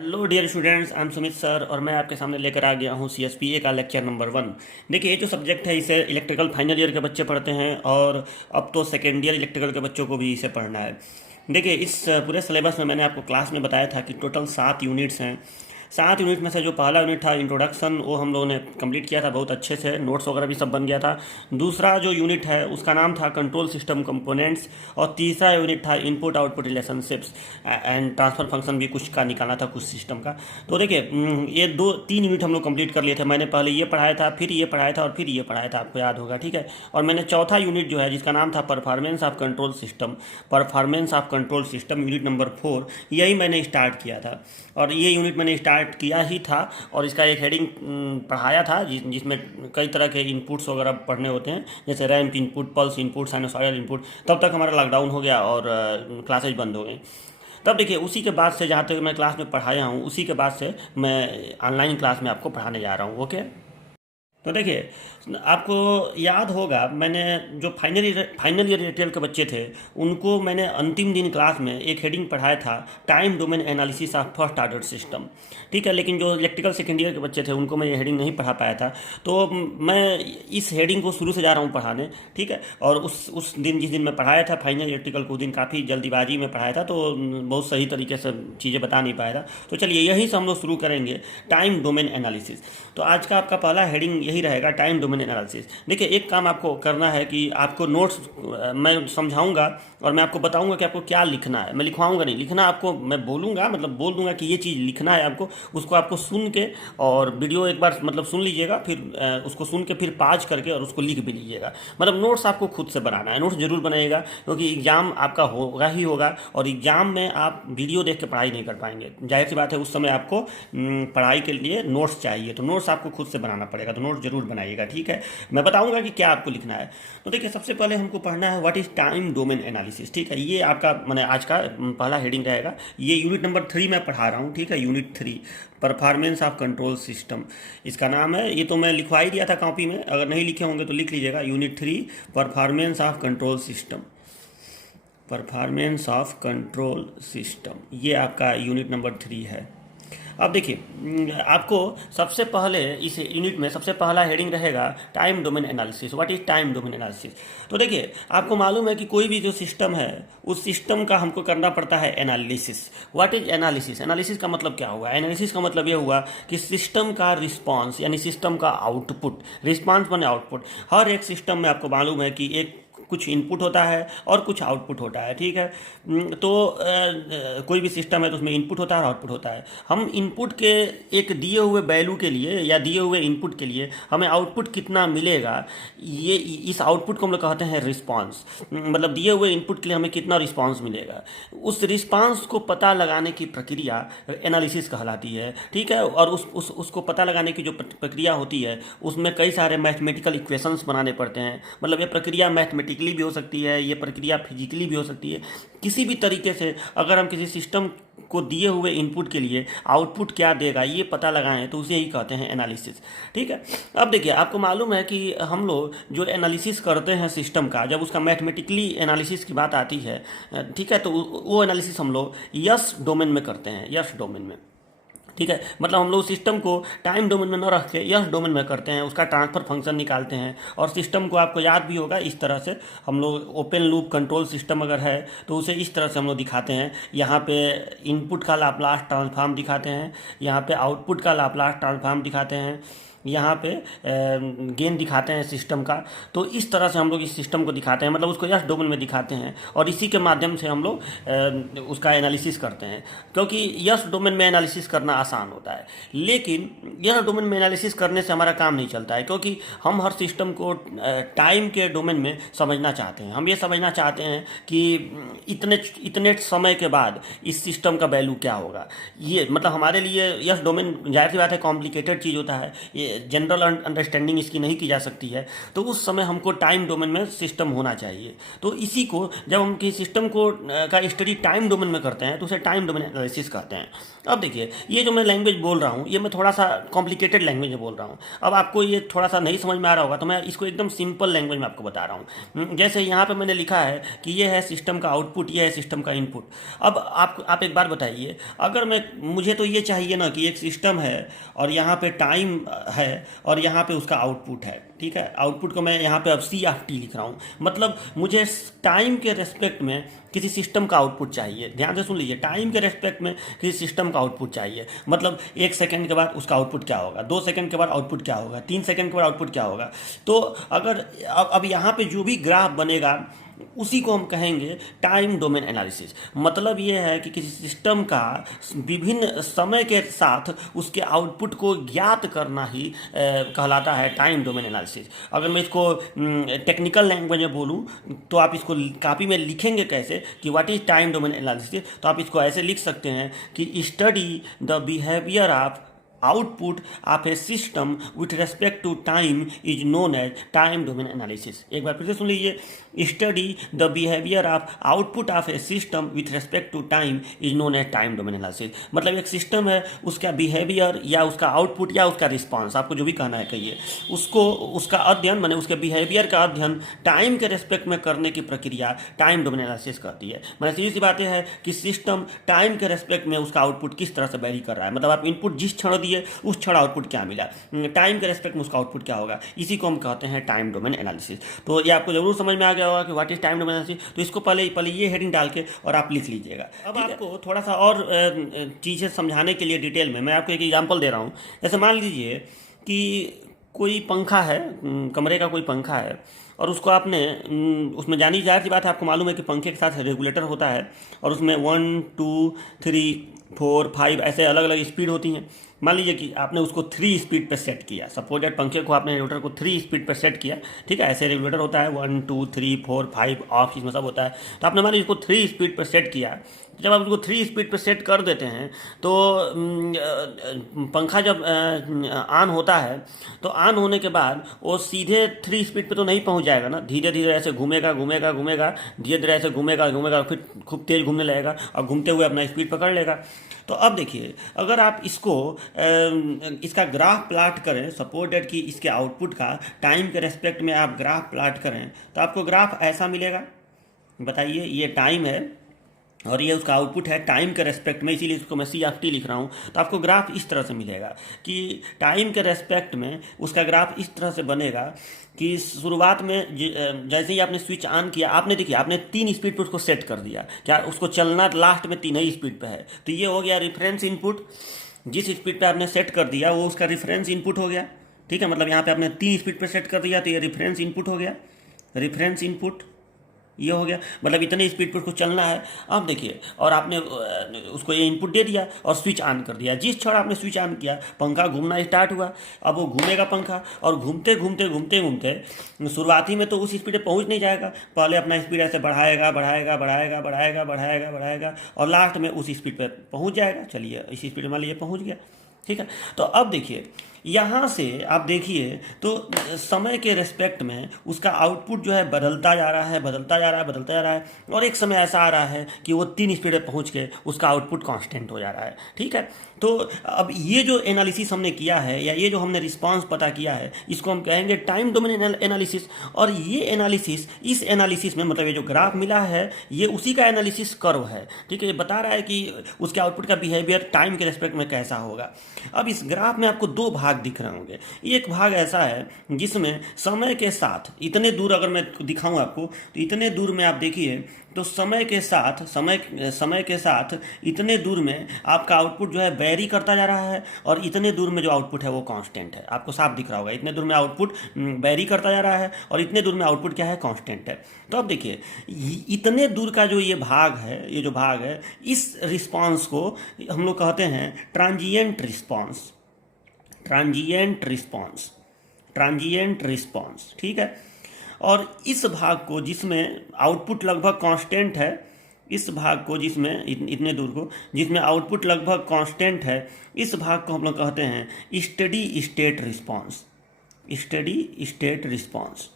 Hello dear students, I am Sumit sir और मैं आपके सामने लेकर आ गया हूँ CSPA का लेक्चर नंबर 1। देखिए, ये जो सब्जेक्ट है इसे इलेक्ट्रिकल फाइनल ईयर के बच्चे पढ़ते हैं और अब तो सेकेंड ईयर इलेक्ट्रिकल के बच्चों को भी इसे पढ़ना है। देखिए, इस पूरे सिलेबस में मैंने आपको क्लास में बताया था कि टोटल 7 यूनिट्स हैं। 7 यूनिट में से जो पहला यूनिट था इंट्रोडक्शन, वो हम लोगों ने कंप्लीट किया था बहुत अच्छे से, नोट्स वगैरह भी सब बन गया था। दूसरा जो यूनिट है उसका नाम था कंट्रोल सिस्टम कंपोनेंट्स और तीसरा यूनिट था input output relationships and transfer function भी कुछ का निकालना था, कुछ सिस्टम का। तो देखिए, ये 2-3 यूनिट हम लोग कंप्लीट कर लिए थे। मैंने पहले ये पढ़ाया था, फिर ये पढ़ाया था और फिर ये पढ़ाया था, आपको याद होगा, ठीक है। और मैंने चौथा यूनिट जो है जिसका नाम था performance of control system, performance of control system unit number 4, यही मैंने स्टार्ट किया था। और ये यूनिट मैंने स्टार्ट किया ही था और इसका एक हेडिंग पढ़ाया था जिसमें कई तरह के इनपुट्स वगैरह पढ़ने होते हैं, जैसे ramp input, pulse input, sinusoidal input. तब तक हमारा लॉकडाउन हो गया और क्लासेज बंद हो गई। तब देखिए, उसी के बाद से जहाँ तक मैं क्लास में पढ़ाया हूँ उसी के बाद से मैं ऑनलाइन क्लास में आपको पढ़ाने जा रहा हूँ। ओके, तो देखिए, आपको याद होगा मैंने जो फाइनल ईयर इलेक्ट्रिकल के बच्चे थे उनको मैंने अंतिम दिन क्लास में एक हेडिंग पढ़ाया था, time domain analysis of first order system, ठीक है। लेकिन जो इलेक्ट्रिकल सेकेंड ईयर के बच्चे थे उनको मैं ये हेडिंग नहीं पढ़ा पाया था, तो मैं इस हेडिंग को शुरू से जा रहा हूँ पढ़ाने, ठीक है। और उस दिन जिस दिन मैं पढ़ाया था फाइनल इलेक्ट्रिकल को, उस दिन काफ़ी जल्दीबाजी में पढ़ाया था, तो बहुत सही तरीके से चीज़ें बता नहीं पाया था। तो चलिए, यहीं से हम लोग शुरू करेंगे टाइम डोमेन एनालिसिस। तो आज का आपका पहला हेडिंग यही रहेगा, टाइम डोमेन एनालिसिस। देखिए, एक काम आपको करना है कि आपको नोट्स मैं समझाऊंगा और मैं आपको बताऊंगा कि आपको क्या लिखना है। मैं लिखवाऊंगा नहीं, लिखना आपको मैं बोलूंगा, मतलब बोल दूंगा कि ये चीज़ लिखना है आपको, उसको आपको सुन के और वीडियो एक बार मतलब सुन लीजिएगा, फिर उसको सुन के फिर पाज करके और उसको लिख भी लीजिएगा। मतलब नोट्स आपको खुद से बनाना है, नोट्स जरूर बनाइएगा, क्योंकि एग्जाम आपका होगा ही होगा और एग्जाम में आप वीडियो देख के पढ़ाई नहीं कर पाएंगे। जाहिर सी बात है, उस समय आपको पढ़ाई के लिए नोट्स चाहिए, तो नोट्स आपको खुद से बनाना पड़ेगा, तो नोट्स जरूर बनाइएगा, ठीक है। मैं बताऊंगा कि क्या आपको लिखना है। तो देखिए, सबसे पहले हमको पढ़ना है what is time domain analysis, ठीक है। ये आपका मैंने आज का पहला हेडिंग रहेगा। ये यूनिट नंबर 3 मैं पढ़ा रहा हूँ, ठीक है, unit 3 performance of control system इसका नाम है। ये तो मैं लिखवा ही दिया था कॉपी में, अगर नहीं लिखे होंगे तो लिख लीजिएगा, unit 3 performance of control system, performance of control system, ये आपका यूनिट नंबर 3 है। अब देखिए, आपको सबसे पहले इस यूनिट में सबसे पहला हेडिंग रहेगा time domain analysis. What is time domain analysis? तो देखिए, आपको मालूम है कि कोई भी जो सिस्टम है उस सिस्टम का हमको करना पड़ता है analysis. What is analysis? Analysis का मतलब क्या हुआ? एनालिसिस का मतलब ये हुआ कि सिस्टम का रिस्पांस, यानी सिस्टम का आउटपुट, रिस्पांस माने आउटपुट। हर एक सिस्टम में आपको मालूम है कि एक कुछ इनपुट होता है और कुछ आउटपुट होता है, ठीक है। तो कोई भी सिस्टम है तो उसमें इनपुट होता है और आउटपुट होता है। हम इनपुट के एक दिए हुए वैल्यू के लिए या दिए हुए इनपुट के लिए हमें आउटपुट कितना मिलेगा, ये इस आउटपुट को हम लोग कहते हैं रिस्पांस। मतलब दिए हुए इनपुट के लिए हमें कितना रिस्पांस मिलेगा, उस रिस्पांस को पता लगाने की प्रक्रिया एनालिसिस कहलाती है, ठीक है। और उसको पता लगाने की जो प्रक्रिया होती है उसमें कई सारे मैथमेटिकल इक्वेशंस बनाने पड़ते हैं। मतलब ये प्रक्रिया मैथमेटिकली भी हो सकती है, ये प्रक्रिया फिजिकली भी हो सकती है। किसी भी तरीके से अगर हम किसी सिस्टम को दिए हुए इनपुट के लिए आउटपुट क्या देगा ये पता लगाएं तो उसे ही कहते हैं एनालिसिस, ठीक है। अब देखिए, आपको मालूम है कि हम लोग जो एनालिसिस करते हैं सिस्टम का, जब उसका मैथमेटिकली एनालिसिस की बात आती है, ठीक है, तो वो एनालिसिस हम लोग यस डोमेन में करते हैं, यस डोमेन में, ठीक है। मतलब हम लोग सिस्टम को टाइम डोमेन में न रख के यस डोमेन में करते हैं, उसका ट्रांसफर फंक्शन निकालते हैं। और सिस्टम को आपको याद भी होगा, इस तरह से हम लोग ओपन लूप कंट्रोल सिस्टम अगर है तो उसे इस तरह से हम लोग दिखाते हैं। यहाँ पे इनपुट का लाप्लास ट्रांसफॉर्म दिखाते हैं, यहाँ पे आउटपुट का लाप्लास ट्रांसफॉर्म दिखाते हैं, यहाँ पे गेन दिखाते हैं सिस्टम का। तो इस तरह से हम लोग इस सिस्टम को दिखाते हैं, मतलब उसको यस डोमेन में दिखाते हैं और इसी के माध्यम से हम लोग उसका एनालिसिस करते हैं। क्योंकि यस डोमेन में एनालिसिस करना आसान होता है, लेकिन यस डोमेन में एनालिसिस करने से हमारा काम नहीं चलता है, क्योंकि हम हर सिस्टम को टाइम के डोमेन में समझना चाहते हैं। हम ये समझना चाहते हैं कि इतने इतने समय के बाद इस सिस्टम का वैल्यू क्या होगा। ये मतलब हमारे लिए यस डोमेन, जाहिर सी बात है, कॉम्प्लिकेटेड चीज़ होता है, ये जनरल अंडरस्टैंडिंग इसकी नहीं की जा सकती है। तो उस समय हमको टाइम डोमेन में सिस्टम होना चाहिए। तो इसी को जब हम किसी सिस्टम को का स्टडी टाइम डोमेन में करते हैं तो उसे टाइम डोमेन एनालिसिस कहते हैं। अब देखिए, ये जो मैं लैंग्वेज बोल रहा हूँ, ये मैं थोड़ा सा कॉम्प्लिकेटेड लैंग्वेज में बोल रहा हूँ। अब आपको ये थोड़ा सा नहीं समझ में आ रहा होगा, तो मैं इसको एकदम सिंपल लैंग्वेज में आपको बता रहा हूँ। जैसे यहाँ पे मैंने लिखा है कि ये है सिस्टम का आउटपुट, ये है सिस्टम का इनपुट। अब आप एक बात बताइए, अगर मुझे तो ये चाहिए ना कि एक सिस्टम है और यहाँ पे टाइम है और यहाँ पे उसका आउटपुट है, ठीक है। आउटपुट को मैं यहाँ पे अब CRT लिख रहा हूँ, मतलब मुझे टाइम के रेस्पेक्ट में किसी सिस्टम का आउटपुट चाहिए। ध्यान से सुन लीजिए, टाइम के रेस्पेक्ट में किसी सिस्टम का आउटपुट चाहिए। मतलब 1 सेकंड के बाद उसका आउटपुट क्या होगा, 2 सेकंड के बाद आउटपुट क्या होगा, 3 सेकंड के बाद आउटपुट क्या होगा। तो अगर अब यहाँ पे जो भी ग्राफ बनेगा उसी को हम कहेंगे टाइम डोमेन एनालिसिस। मतलब ये है कि किसी सिस्टम का विभिन्न समय के साथ उसके आउटपुट को ज्ञात करना ही कहलाता है टाइम डोमेन एनालिसिस। अगर मैं इसको टेक्निकल लैंग्वेज में बोलूँ तो आप इसको कॉपी में लिखेंगे कैसे कि what is time domain analysis, तो आप इसको ऐसे लिख सकते हैं कि study the behaviour of output of a system with respect to time is known as time domain analysis. एक बार फिर से सुन लीजिए, study the behaviour of output of a system with respect to time is known as time domain analysis. मतलब एक system है, उसका बिहेवियर या उसका आउटपुट या उसका रिस्पॉन्स, आपको जो भी कहना है कहिए, उसको उसका अध्ययन माने उसके बिहेवियर का अध्ययन टाइम के रेस्पेक्ट में करने की प्रक्रिया टाइम डोमेन एनालिसिस कहती है। मतलब सीधी सी बात यह है कि सिस्टम टाइम के रेस्पेक्ट में उसका आउटपुट किस तरह से वेरी कर रहा है। मतलब आप इनपुट जिस क्षण दिए उस क्षण आउटपुट क्या मिला, टाइम के रेस्पेक्ट में उसका आउटपुट क्या होगा, इसी को हम कहते हैं टाइम डोमेन एनालिसिस। तो ये आपको जरूर समझ में आ गया होगा कि what is time domain analysis. तो इसको पहले ये हेडिंग डाल के और आप लिख लीजिएगा। अब आपको थोड़ा सा और चीज़ें समझाने के लिए डिटेल में मैं आपको एक एग्जाम्पल दे रहा हूँ। जैसे मान लीजिए कि कोई पंखा है, कमरे का कोई पंखा है, और उसको आपने उसमें जानी जाहिर सी बात है, आपको मालूम है कि पंखे के साथ रेगुलेटर होता है और उसमें 1 2 3 4 5 ऐसे अलग अलग स्पीड होती हैं। मान लीजिए कि आपने उसको 3 स्पीड पे सेट किया, सपोज दैट पंखे को आपने रेगुलेटर को 3 स्पीड पे सेट किया, ठीक है। ऐसे रेगुलेटर होता है 1 2 3 4 5 ऑफ, इसमें सब होता है। तो आपने मान लीजिए इसको 3 स्पीड पे सेट किया। जब आप उसको 3 स्पीड पे सेट कर देते हैं तो पंखा जब ऑन होता है तो ऑन होने के बाद वो सीधे 3 स्पीड पे तो नहीं पहुंच जाएगा ना, धीरे धीरे ऐसे घूमेगा घूमेगा घूमेगा, धीरे धीरे ऐसे घूमेगा घूमेगा, फिर खूब तेज घूमने लगेगा और घूमते हुए अपना स्पीड पकड़ लेगा। तो अब देखिए, अगर आप इसका ग्राफ प्लाट करें, सपोज दैट कि इसके आउटपुट का टाइम के रेस्पेक्ट में आप ग्राफ प्लाट करें तो आपको ग्राफ ऐसा मिलेगा। बताइए, ये टाइम है और ये उसका आउटपुट है टाइम के रेस्पेक्ट में, इसीलिए इसको मैं CRT लिख रहा हूँ। तो आपको ग्राफ इस तरह से मिलेगा कि टाइम के रेस्पेक्ट में उसका ग्राफ इस तरह से बनेगा कि शुरुआत में जैसे ही आपने स्विच ऑन किया, आपने देखिए आपने 3 स्पीड पर उसको सेट कर दिया, क्या उसको चलना लास्ट में 3 ही स्पीड पे है। तो ये हो गया रेफरेंस इनपुट। जिस स्पीड पे आपने सेट कर दिया वो उसका रेफरेंस इनपुट हो गया, ठीक है। मतलब यहाँ पे आपने 3 स्पीड पे सेट कर दिया तो ये रेफरेंस इनपुट हो गया, रेफरेंस इनपुट ये हो गया। मतलब इतने स्पीड पर उसको चलना है। अब देखिए, और आपने उसको ये इनपुट दे दिया और स्विच ऑन कर दिया। जिस क्षण आपने स्विच ऑन किया पंखा घूमना स्टार्ट हुआ। अब वो घूमेगा पंखा और घूमते घूमते घूमते घूमते शुरुआती में तो उस स्पीड पर पहुंच नहीं जाएगा, पहले अपना स्पीड ऐसे बढ़ाएगा बढ़ाएगा बढ़ाएगा बढ़ाएगा बढ़ाएगा बढ़ाएगा और लास्ट में उस स्पीड पर पहुँच जाएगा। चलिए, इस स्पीड मान लीजिए पहुँच गया, ठीक है। तो अब देखिए, यहाँ से आप देखिए तो समय के रेस्पेक्ट में उसका आउटपुट जो है बदलता जा रहा है, बदलता जा रहा है, बदलता जा रहा है, और एक समय ऐसा आ रहा है कि वो 3 स्पीड पे पहुँच के उसका आउटपुट कांस्टेंट हो जा रहा है, ठीक है। तो अब ये जो एनालिसिस हमने किया है या ये जो हमने रिस्पांस पता किया है, इसको हम कहेंगे टाइम डोमेन एनालिसिस। और ये एनालिसिस, इस एनालिसिस में मतलब ये जो ग्राफ मिला है ये उसी का एनालिसिस कर्व है, ठीक है। ये बता रहा है कि उसके आउटपुट का बिहेवियर टाइम के रेस्पेक्ट में कैसा होगा। अब इस ग्राफ में आपको 2 भाग दिख रहे होंगे। एक भाग ऐसा है जिसमें समय के साथ इतने दूर, अगर मैं दिखाऊं आपको तो इतने दूर में आप देखिए तो समय के साथ इतने दूर में आपका आउटपुट जो है वेरी करता जा रहा है और इतने दूर में जो आउटपुट है वो कांस्टेंट है। आपको साफ दिख रहा होगा, इतने दूर में आउटपुट वेरी करता जा रहा है और इतने दूर में आउटपुट क्या है, कांस्टेंट है। तो अब देखिए, इतने दूर का जो ये भाग है, इस रिस्पांस को हम लोग कहते हैं ट्रांजिएंट रिस्पांस, ठीक है। और इस भाग को जिसमें आउटपुट लगभग कांस्टेंट है, इस भाग को जिसमें इतने दूर को जिसमें आउटपुट लगभग कांस्टेंट है, इस भाग को हम लोग कहते हैं स्टेडी स्टेट रिस्पांस।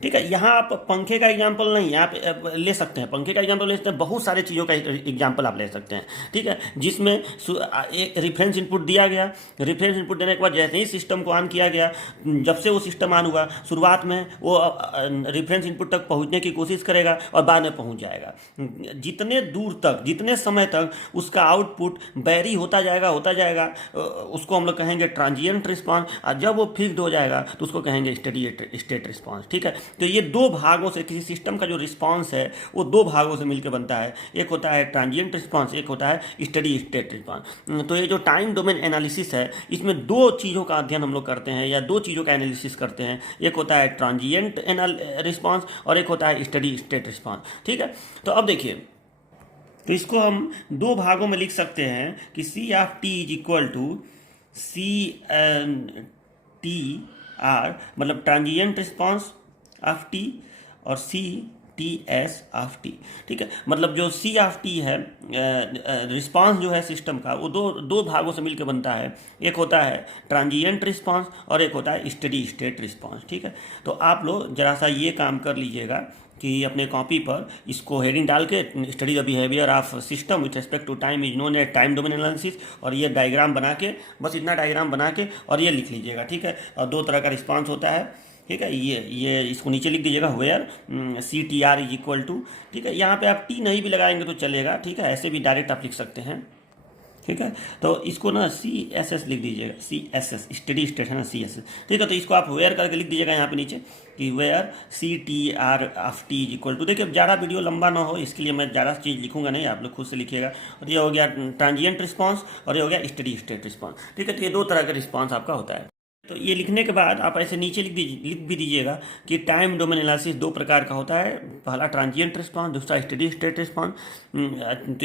ठीक है। यहाँ आप पंखे का एग्जाम्पल नहीं आप ले सकते हैं, पंखे का एग्जाम्पल ले सकते हैं, बहुत सारे चीज़ों का एग्जाम्पल आप ले सकते हैं। ठीक है, जिसमें एक रेफरेंस इनपुट दिया गया, रेफरेंस इनपुट देने के बाद जैसे ही सिस्टम को ऑन किया गया, जब से वो सिस्टम ऑन हुआ, शुरुआत में वो रेफरेंस इनपुट तक पहुँचने की कोशिश करेगा और बाद में पहुँच जाएगा। जितने दूर तक, जितने समय तक उसका आउटपुट वेरी होता जाएगा, उसको हम लोग कहेंगे ट्रांजिएंट रिस्पॉन्स, और जब वो फिक्स्ड हो जाएगा तो उसको कहेंगे स्टेडी स्टेट रिस्पॉन्स। ठीक है, तो ये दो भागों से, किसी सिस्टम का जो रिस्पांस है वो दो भागों से मिलकर बनता है, एक होता है ट्रांजिएंट रिस्पांस, एक होता है स्टेडी स्टेट रिस्पांस। तो ये जो टाइम डोमेन एनालिसिस है, इसमें दो चीज़ों का अध्ययन हम लोग करते हैं या दो चीज़ों का एनालिसिस करते हैं, एक होता है ट्रांजिएंट रिस्पांस और एक होता है स्टेडी स्टेट रिस्पांस। ठीक है, तो अब देखिए, तो इसको हम दो भागों में लिख सकते हैं कि C of T is equal to C T R, मतलब ट्रांजिएंट रिस्पांस ऑफ टी, और C T S of T. ठीक है, मतलब जो सी ऑफ टी है, रिस्पांस जो है सिस्टम का, वो दो भागों से मिलकर बनता है, एक होता है ट्रांजिएंट रिस्पांस और एक होता है स्टेडी स्टेट रिस्पांस। ठीक है, तो आप लोग जरा सा ये काम कर लीजिएगा कि अपने कॉपी पर इसको हेडिंग डाल के study the behaviour of system with respect to time is known as time domain analysis, और ये डायग्राम बना के, बस इतना डायग्राम बना के और ये लिख लीजिएगा। ठीक है, और दो तरह का रिस्पांस होता है। ठीक है, ये इसको नीचे लिख दीजिएगा, where C T R is equal to. ठीक है, यहाँ पे आप टी नहीं भी लगाएंगे तो चलेगा। ठीक है, ऐसे भी डायरेक्ट आप लिख सकते हैं। ठीक है, तो इसको ना सी एस एस लिख दीजिएगा, C S S, steady state है ना, सी एस एस। ठीक है, तो इसको आप वेयर करके लिख दीजिएगा यहाँ पे नीचे कि where C T R of T is equal to. देखिए, अब ज़्यादा वीडियो लंबा ना हो इसके लिए मैं ज़्यादा चीज़ लिखूंगा नहीं, आप लोग खुद से लिखिएगा। और ये हो गया ट्रांजिएंट रिस्पॉन्स और ये हो गया स्टडी स्टेट रिस्पॉन्स। ठीक है, तो ये दो तरह का रिस्पॉन्स आपका होता है। तो ये लिखने के बाद आप ऐसे नीचे लिख भी दीजिएगा कि टाइम डोमेन एनालिसिस दो प्रकार का होता है, पहला ट्रांजिएंट रिस्पांस, दूसरा स्टेडी स्टेट रिस्पांस।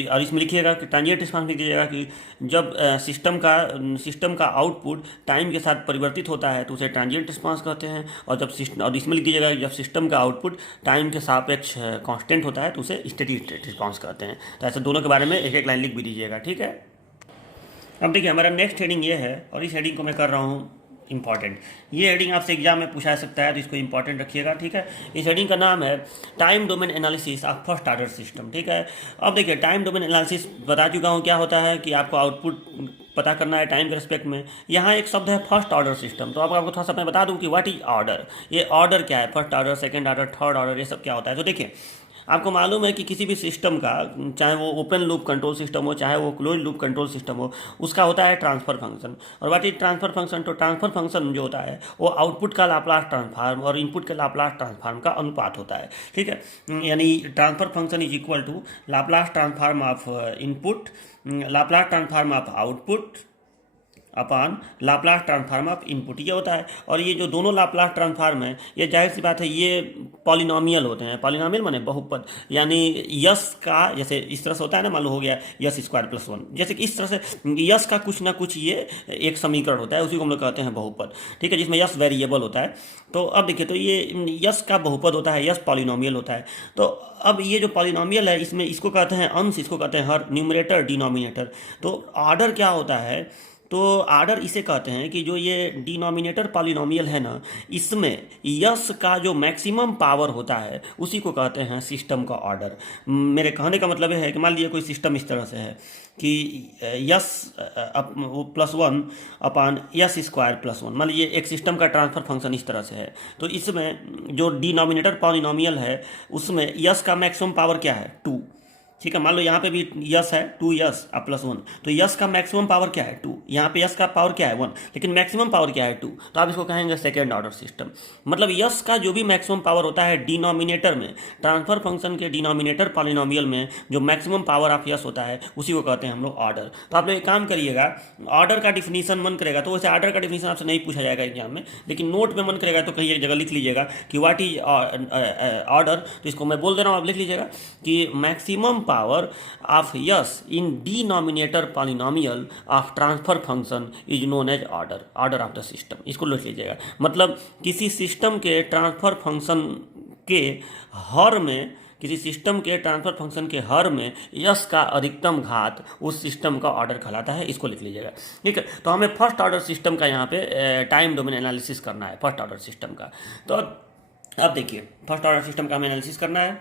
और इसमें लिखिएगा कि ट्रांजिएंट रिस्पांस लिख दीजिएगा कि जब सिस्टम का आउटपुट टाइम के साथ परिवर्तित होता है तो उसे ट्रांजिएंट रिस्पांस कहते हैं, और और इसमें लिख दीजिएगा कि जब सिस्टम का आउटपुट टाइम के सापेक्ष कांस्टेंट होता है तो उसे स्टेडी स्टेट रिस्पांस कहते हैं। तो ऐसे दोनों के बारे में एक एक लाइन लिख भी दीजिएगा। ठीक है, अब देखिए हमारा नेक्स्ट हेडिंग ये है, और इस हेडिंग को मैं कर रहा हूँ इंपॉर्टेंट। ये हेडिंग आपसे एग्जाम में पूछा सकता है, तो इसको इंपॉर्टेंट रखिएगा। ठीक है, इस हेडिंग का नाम है time domain analysis of first order system. ठीक है, अब देखिए टाइम डोमेन एनालिसिस बता चुका हूँ क्या होता है, कि आपको आउटपुट पता करना है टाइम के रिस्पेक्ट में। यहाँ एक शब्द है फर्स्ट ऑर्डर सिस्टम, तो आपको थोड़ा सा मैं बता दूँ कि व्हाट इज ऑर्डर, ये ऑर्डर क्या है, first order, second order, third order, ये सब क्या होता है। तो देखिए, आपको मालूम है कि किसी भी सिस्टम का, चाहे वो ओपन लूप कंट्रोल सिस्टम हो, चाहे वो क्लोज लूप कंट्रोल सिस्टम हो, उसका होता है ट्रांसफर फंक्शन। और व्हाट इज ट्रांसफर फंक्शन, तो ट्रांसफर फंक्शन जो होता है वो आउटपुट का लाप्लास ट्रांसफॉर्म और इनपुट के लाप्लास ट्रांसफॉर्म का अनुपात होता है। ठीक है, यानी transfer function is equal to Laplace transform of input, Laplace transform of output upon Laplace transform of input, ये होता है। और ये जो दोनों लाप्लास ट्रांसफॉर्म है, ये जाहिर सी बात है ये पॉलिनॉमियल होते हैं। पॉलिनॉमियल माने बहुपद, यानी यस का, जैसे इस तरह से होता है ना, मान लो हो गया यस स्क्वायर प्लस वन, जैसे कि इस तरह से यस का कुछ ना कुछ ये एक समीकरण होता है, उसी को हम लोग कहते हैं बहुपद। ठीक है, जिसमें यस वेरिएबल होता है। तो अब देखिए, तो ये यस का बहुपद होता है, यस पॉलिनॉमियल होता है। तो अब ये जो पॉलिनॉमियल है, इसमें इसको कहते हैं अंश, इसको कहते हैं हर, न्यूमरेटर डिनोमिनेटर। तो ऑर्डर क्या होता है, तो ऑर्डर इसे कहते हैं कि जो ये डिनोमिनेटर पॉलिनोमियल है ना, इसमें यस का जो मैक्सिमम पावर होता है उसी को कहते हैं सिस्टम का ऑर्डर। मेरे कहने का मतलब है कि मान लीजिए कोई सिस्टम इस तरह से है कि yes plus one upon yes square plus one, मान लीजिए एक सिस्टम का ट्रांसफर फंक्शन इस तरह से है। तो इसमें जो डिनोमिनेटर पॉलिनोमियल है उसमें यस का मैक्सिमम पावर क्या है, 2। ठीक है, मान लो यहाँ पे भी यस है, 2 यस और प्लस 1, तो यस का मैक्सिमम पावर क्या है, 2। यहाँ पे यस का पावर क्या है, 1, लेकिन मैक्सिमम पावर क्या है, 2। तो आप इसको कहेंगे सेकेंड ऑर्डर सिस्टम। मतलब यस का जो भी मैक्सिमम पावर होता है डिनोमिनेटर में, ट्रांसफर फंक्शन के डिनोमिनेटर पॉलिनोमियल में जो मैक्सिमम पावर ऑफ यस होता है उसी को कहते हैं हम लोग ऑर्डर। तो आप लोग एक काम करिएगा, ऑर्डर का डिफिनीशन मन करेगा तो वैसे ऑर्डर का डिफिनीशन आपसे नहीं पूछा जाएगा एग्जाम में, लेकिन नोट में मन करेगा तो कहीं एक जगह लिख लीजिएगा कि व्हाट इज ऑर्डर। तो इसको मैं बोल दे रहा हूँ, आप लिख लीजिएगा कि maximum power of S in denominator polynomial of transfer function is known as order, order of the system. इसको लिख लीजिएगा, मतलब किसी सिस्टम के ट्रांसफर फंक्शन के हर में, किसी सिस्टम के ट्रांसफर फंक्शन के हर में यस का अधिकतम घात उस सिस्टम का ऑर्डर कहलाता है। इसको लिख लीजिएगा। ठीक है, तो हमें फर्स्ट ऑर्डर सिस्टम का यहाँ पे टाइम डोमेन एनालिसिस करना है, फर्स्ट ऑर्डर सिस्टम का। तो अब देखिए फर्स्ट ऑर्डर सिस्टम का हमें एनालिसिस करना है।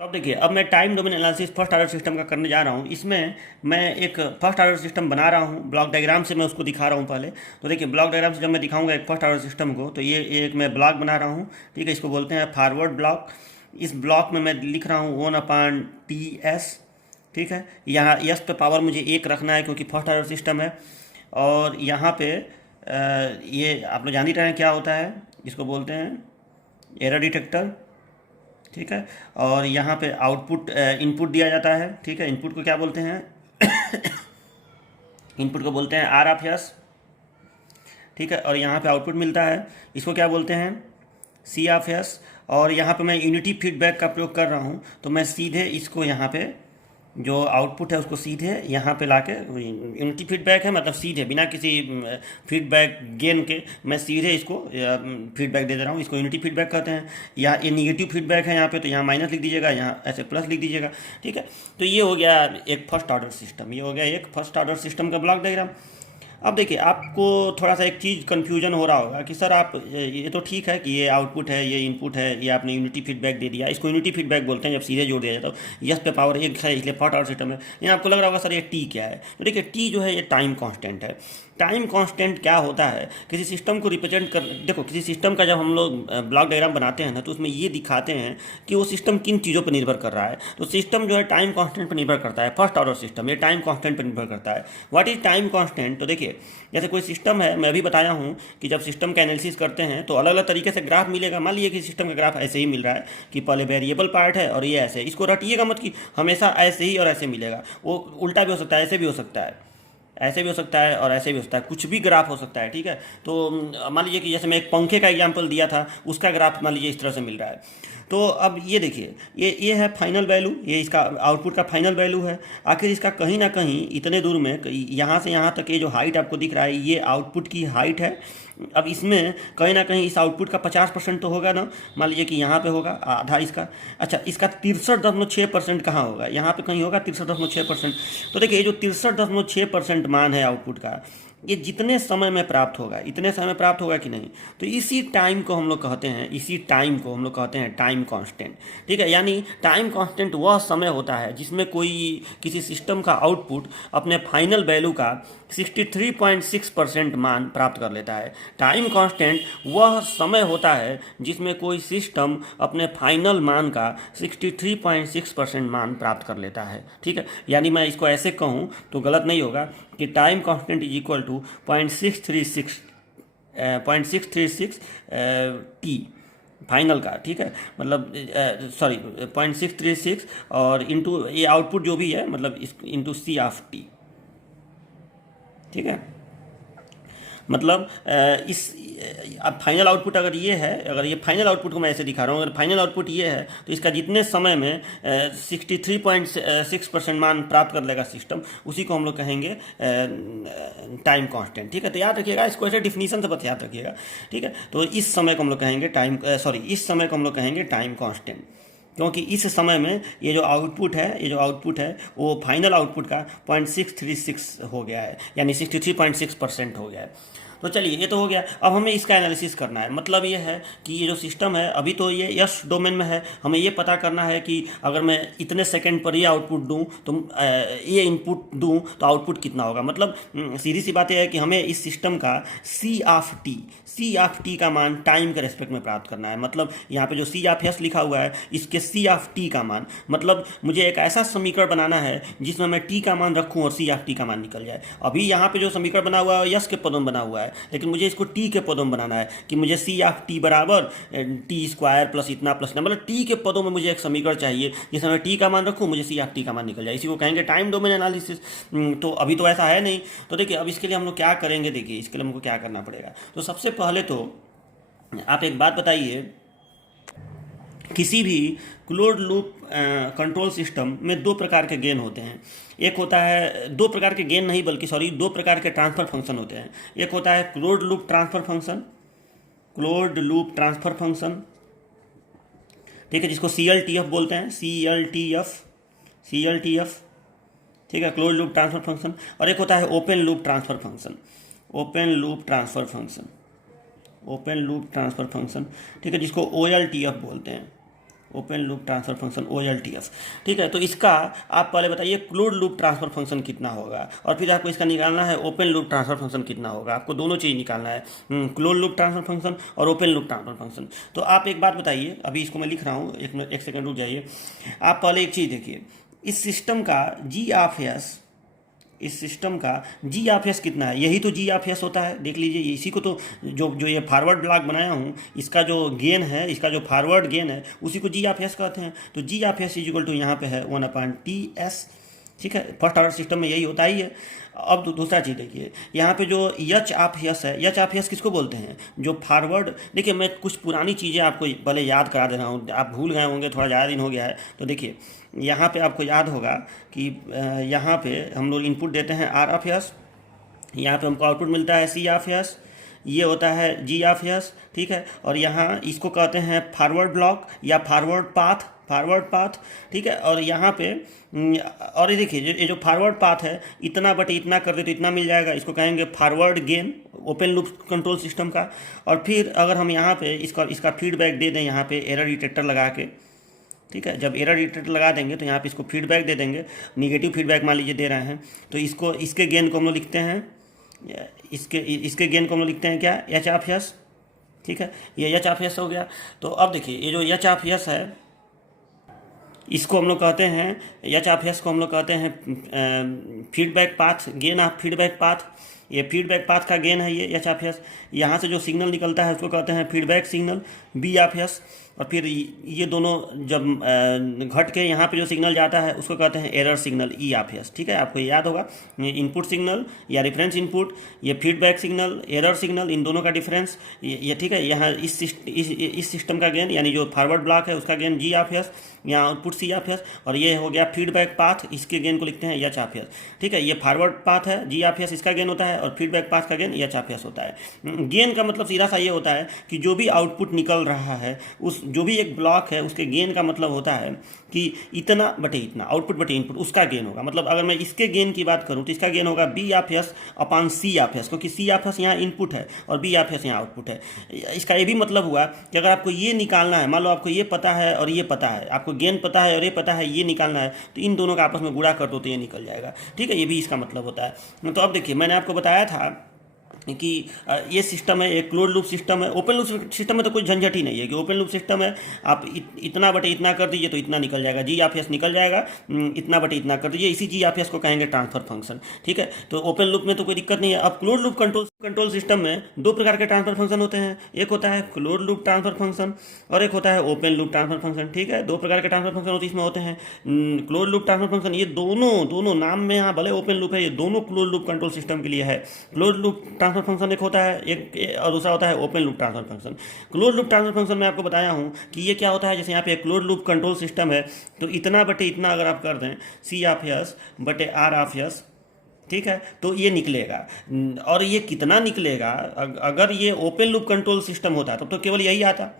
तो अब देखिए, अब मैं time domain analysis first order system का करने जा रहा हूँ। इसमें मैं एक फर्स्ट ऑर्डर सिस्टम बना रहा हूँ, ब्लॉक डायग्राम से मैं उसको दिखा रहा हूँ पहले। तो देखिए ब्लॉक डायग्राम से जब मैं दिखाऊंगा एक फर्स्ट ऑर्डर सिस्टम को, तो ये एक मैं ब्लॉक बना रहा हूँ, ठीक है। इसको बोलते हैं फॉरवर्ड ब्लॉक। इस ब्लॉक में मैं लिख रहा हूँ 1/TS, ठीक है। यहाँ यस पे पावर मुझे एक रखना है क्योंकि फर्स्ट ऑर्डर सिस्टम है। और यहाँ पे ये आप लोग जान ही रहे हैं क्या होता है, इसको बोलते हैं एरर डिटेक्टर, ठीक है। और यहाँ पे आउटपुट इनपुट दिया जाता है, ठीक है। इनपुट को क्या बोलते हैं इनपुट को बोलते हैं आर ऑफ यस, ठीक है। और यहाँ पे आउटपुट मिलता है, इसको क्या बोलते हैं सी ऑफ यस। और यहाँ पे मैं यूनिटी फीडबैक का प्रयोग कर रहा हूँ, तो मैं सीधे इसको यहाँ पे जो आउटपुट है उसको सीधे यहाँ पे लाके, यूनिटी फीडबैक है मतलब सीधे बिना किसी फीडबैक गेन के मैं सीधे इसको फीडबैक दे दे रहा हूँ। इसको यूनिटी फीडबैक कहते हैं। या ये निगेटिव फीडबैक है यहाँ पे, तो यहाँ माइनस लिख दीजिएगा, यहाँ ऐसे प्लस लिख दीजिएगा, ठीक है। तो ये हो गया एक फर्स्ट ऑर्डर सिस्टम, ये हो गया एक फर्स्ट ऑर्डर सिस्टम का ब्लॉक डायग्राम। अब देखिए आपको थोड़ा सा एक चीज़ कन्फ्यूजन हो रहा होगा कि सर आप ये तो ठीक है कि ये आउटपुट है, ये इनपुट है, ये आपने यूनिटी फीडबैक दे दिया, इसको यूनिटी फीडबैक बोलते हैं जब सीधे जोड़ दिया जाता है। यस पे पावर एक है इसलिए फर्स्ट ऑर्डर सिस्टम है। लेकिन आपको लग रहा होगा सर ये टी क्या है। तो देखिए टी जो है ये टाइम कांस्टेंट है। टाइम कांस्टेंट क्या होता है, किसी सिस्टम को रिप्रेजेंट कर, देखो किसी सिस्टम का जब हम लोग ब्लॉक डायग्राम बनाते हैं ना, तो उसमें ये दिखाते हैं कि वो सिस्टम किन चीज़ों पर निर्भर कर रहा है। तो सिस्टम जो है टाइम कांस्टेंट पर निर्भर करता है। फर्स्ट ऑर्डर सिस्टम ये टाइम कांस्टेंट पर निर्भर करता है। What is time constant? तो देखिए जैसे कोई सिस्टम है, मैं भी बताया हूँ कि जब सिस्टम का एनालिसिस करते हैं तो अलग अलग तरीके से ग्राफ मिलेगा। मान लीजिए कि सिस्टम का ग्राफ ऐसे ही मिल रहा है कि पहले वेरिएबल पार्ट है और ये ऐसे, इसको रटिएगा मत कि हमेशा ऐसे ही और ऐसे मिलेगा। वो उल्टा भी हो सकता है, ऐसे भी हो सकता है, ऐसे भी हो सकता है और ऐसे भी हो सकता है, कुछ भी ग्राफ हो सकता है, ठीक है। तो मान लीजिए कि जैसे मैं एक पंखे का एग्जांपल दिया था, उसका ग्राफ मान लीजिए इस तरह से मिल रहा है। तो अब ये देखिए ये है फाइनल वैल्यू, ये इसका आउटपुट का फाइनल वैल्यू है। आखिर इसका कहीं ना कहीं इतने दूर में यहाँ से यहाँ तक ये जो हाइट आपको दिख रहा है ये आउटपुट की हाइट है। अब इसमें कहीं ना कहीं इस आउटपुट का 50% तो होगा ना, मान लीजिए कि यहाँ पे होगा आधा इसका। अच्छा इसका 63.6% कहाँ होगा, यहाँ पे कहीं होगा 63.6%। तो देखिए ये जो 63.6% मान है आउटपुट का, ये जितने समय में प्राप्त होगा, इतने समय में प्राप्त होगा कि नहीं, तो इसी टाइम को हम लोग कहते हैं, इसी टाइम को हम लोग कहते हैं टाइम कांस्टेंट, ठीक है। यानी टाइम कांस्टेंट वह समय होता है जिसमें कोई किसी सिस्टम का आउटपुट अपने फाइनल वैल्यू का 63.6% मान प्राप्त कर लेता है। टाइम कांस्टेंट वह समय होता है जिसमें कोई सिस्टम अपने फाइनल मान का 63.6% मान प्राप्त कर लेता है, ठीक है। यानी मैं इसको ऐसे कहूँ तो गलत नहीं होगा कि time constant is equal to 0.636 T final का, ठीक है। मतलब सॉरी 0.636 और इंटू ये आउटपुट जो भी है मतलब इस इंटू सी ऑफ टी, ठीक है। मतलब इस अब फाइनल आउटपुट अगर ये है, अगर ये फाइनल आउटपुट को मैं ऐसे दिखा रहा हूँ, अगर फाइनल आउटपुट ये है तो इसका जितने समय में 63.6% मान प्राप्त कर लेगा सिस्टम, उसी को हम लोग कहेंगे टाइम कांस्टेंट, ठीक है। तो याद रखिएगा इसको, ऐसे डिफिनीशन से बस याद रखिएगा, ठीक है। तो इस समय को हम लोग कहेंगे इस समय को हम लोग कहेंगे टाइम कांस्टेंट, क्योंकि इस समय में ये जो आउटपुट है वो फाइनल आउटपुट का 0.636 हो गया है, यानी 63.6% हो गया है। तो चलिए ये तो हो गया। अब हमें इसका एनालिसिस करना है। मतलब ये है कि ये जो सिस्टम है अभी तो ये यस डोमेन में है, हमें ये पता करना है कि अगर मैं इतने सेकंड पर ये आउटपुट दूं तो ये इनपुट दूं तो आउटपुट कितना होगा। मतलब सीधी सी बात यह है कि हमें इस सिस्टम का सी ऑफ टी का मान टाइम के रेस्पेक्ट में प्राप्त करना है। मतलब यहाँ पे जो सी ऑफ एस लिखा हुआ है इसके सी ऑफ टी का मान, मतलब मुझे एक ऐसा समीकरण बनाना है जिसमें मैं टी का मान रखूँ और सी ऑफ टी का मान निकल जाए। अभी यहाँ पे जो समीकरण बना हुआ है यस के पदों में बना हुआ है, लेकिन मुझे इसको टी के पदों में बनाना है कि मुझे सी ऑफ टी बराबर टी स्क्वायर प्लस इतना प्लस इतना, मतलब टी के पदों में मुझे एक समीकरण चाहिए जिसमें मैं टी का मान रखूँ, मुझे सी ऑफ टी का मान निकल जाए। इसी को कहेंगे टाइम डोमेन एनालिसिस। तो अभी तो ऐसा है नहीं। तो देखिए अब इसके लिए हम लोग क्या करेंगे, देखिए इसके लिए हमको क्या करना पड़ेगा। तो सबसे पहले तो आप एक बात बताइए, किसी भी क्लोज्ड लूप कंट्रोल सिस्टम में दो प्रकार के गेन होते हैं। एक होता है, दो प्रकार के गेन नहीं बल्कि सॉरी दो प्रकार के ट्रांसफर फंक्शन होते हैं। एक होता है क्लोज्ड लूप ट्रांसफर फंक्शन, ठीक है, जिसको CLTF बोलते हैं, CLTF, ठीक है, क्लोज्ड लूप ट्रांसफर फंक्शन। और एक होता है open loop transfer function, open loop transfer function, ठीक है, जिसको OLTF बोलते हैं, open loop transfer function OLTF। ठीक है, तो इसका आप पहले बताइए क्लोज लूप ट्रांसफ़र फंक्शन कितना होगा, और फिर आपको इसका निकालना है ओपन लूप ट्रांसफ़र फंक्शन कितना होगा। आपको दोनों चीज़ निकालना है, क्लोज लूप ट्रांसफ़र फंक्शन और ओपन लूप ट्रांसफ़र फंक्शन। तो आप एक बात बताइए, अभी इसको मैं लिख रहा हूँ, एक सेकंड रुक जाइए। आप पहले एक चीज़ देखिए, इस सिस्टम का जी ऑफ एस, इस सिस्टम का जी ऑफ एस कितना है, यही तो जी ऑफ एस होता है। देख लीजिए, इसी को तो जो ये फॉरवर्ड ब्लॉक बनाया हूँ, इसका जो गेन है, इसका जो फॉरवर्ड गेन है, उसी को जी ऑफ एस कहते हैं। तो G of S is equal to यहाँ पे है 1/TS। ठीक है, फर्स्ट ऑर्डर सिस्टम में यही होता ही है। अब दूसरा चीज़ देखिए, यहाँ पे जो एच ऑफ एस है, एच ऑफ एस किसको बोलते हैं, जो फॉरवर्ड, देखिए मैं कुछ पुरानी चीज़ें आपको पहले याद करा दे रहा हूँ, आप भूल गए होंगे, थोड़ा ज़्यादा दिन हो गया है। तो देखिए यहाँ पे आपको याद होगा कि यहाँ पे हम लोग इनपुट देते हैं आर ऑफ एस, यहाँ पे हमको आउटपुट मिलता है सी ऑफ एस, ये होता है जी ऑफ एस। ठीक है, और यहाँ इसको कहते हैं फॉरवर्ड ब्लॉक या फॉरवर्ड पाथ, फॉरवर्ड पाथ। ठीक है, और यहाँ पे और ये देखिए, ये जो फॉरवर्ड पाथ है, इतना बटे इतना कर दे तो इतना मिल जाएगा, इसको कहेंगे forward gain open loop control system का। और फिर अगर हम यहाँ पे इसका फीडबैक दे दें, यहाँ पे एरर डिटेक्टर लगा के, ठीक है, जब एरर डिटेक्टर लगा देंगे तो यहाँ पे इसको फीडबैक दे देंगे, निगेटिव फीडबैक मान लीजिए दे रहे हैं, तो इसके गेन को हम लोग लिखते हैं, इसके गेन को हम लोग लिखते हैं क्या, एच ऑफ एस। ठीक है, ये एच ऑफ एस हो गया। तो अब देखिए, ये जो एच ऑफ एस है, इसको हम लोग कहते हैं, एच ऑफ एस को हम लोग कहते हैं feedback path, gain of feedback path. ये फीडबैक पाथ का गेन है ये एच ऑफ एस। यहाँ से जो सिग्नल निकलता है उसको कहते हैं feedback signal, B of S. और फिर ये दोनों जब घट के यहाँ पे जो सिग्नल जाता है उसको कहते हैं error signal, E of S. ठीक है, आपको याद होगा, ये इनपुट सिग्नल या रेफरेंस इनपुट, ये फीडबैक सिग्नल, एरर सिग्नल, इन दोनों का डिफरेंस ये। ठीक है, यहाँ इस सिस्टम का गेन, यानी जो फॉरवर्ड ब्लॉक है उसका गेन जी ऑफ एस, यहाँ आउटपुट सी ऑफ एस, और ये हो गया फीडबैक पाथ, इसके गेन को लिखते हैं एच ऑफ एस। ठीक है, ये फॉरवर्ड पाथ है, जी ऑफ एस इसका गेन होता है, और फीडबैक पाथ का गेन एच ऑफ एस होता है। गेन का मतलब सीधा सा ये होता है कि जो भी आउटपुट निकल रहा है, उस जो भी एक ब्लॉक है, उसके गेन का मतलब होता है कि इतना बटे इतना, आउटपुट बटे इनपुट, उसका गेन होगा। मतलब अगर मैं इसके गेन की बात करूं तो इसका गेन होगा B of S upon C of S, क्योंकि सी ऑफ एस यहाँ इनपुट है और बी ऑफ एस यहाँ आउटपुट है। इसका ये भी मतलब हुआ कि अगर आपको ये निकालना है, मान लो आपको ये पता है और ये पता है, आपको गेन पता है और ये पता है, ये निकालना है, तो इन दोनों का आपस में गुणा कर दो तो ये निकल जाएगा। ठीक है, ये भी इसका मतलब होता है। तो अब देखिए, मैंने आपको बताया था कि ये सिस्टम है, एक क्लोज लूप सिस्टम है। ओपन लूप सिस्टम में तो कोई झंझट ही नहीं है कि ओपन लूप सिस्टम है, आप इतना बटे इतना कर दीजिए तो इतना निकल जाएगा, जी ऑफ एस निकल जाएगा, इतना बटे इतना कर दीजिए, इसी जी ऑफ एस को कहेंगे ट्रांसफर फंक्शन। ठीक है, तो ओपन लूप में तो कोई दिक्कत नहीं है। अब क्लोज लूप कंट्रोल सिस्टम में दो प्रकार के ट्रांसफर फंक्शन होते हैं, एक होता है क्लोज लूप ट्रांसफर फंक्शन और एक होता है ओपन लूप ट्रांसफर फंक्शन। ठीक है, दो प्रकार के ट्रांसफर फंक्शन इसमें होते हैं। क्लोज लूप ट्रांसफर फंक्शन, ये दोनों नाम में यहाँ भले ओपन लूप है, ये दोनों क्लोज लूप कंट्रोल सिस्टम के लिए है। क्लोज लूप ट्रांसफर फंक्शन एक होता है, एक और दूसरा होता है open loop transfer function. Close loop transfer function में आपको बताया हूं कि ये क्या होता है, जैसे यहाँ पे क्लोज लूप कंट्रोल सिस्टम है, तो इतना बटे इतना अगर आप कर दें, सी ऑफ एस बटे आर ऑफ एस, ठीक है, तो ये निकलेगा। और ये कितना निकलेगा, अगर ये ओपन लूप कंट्रोल सिस्टम होता तब तो केवल यही आता।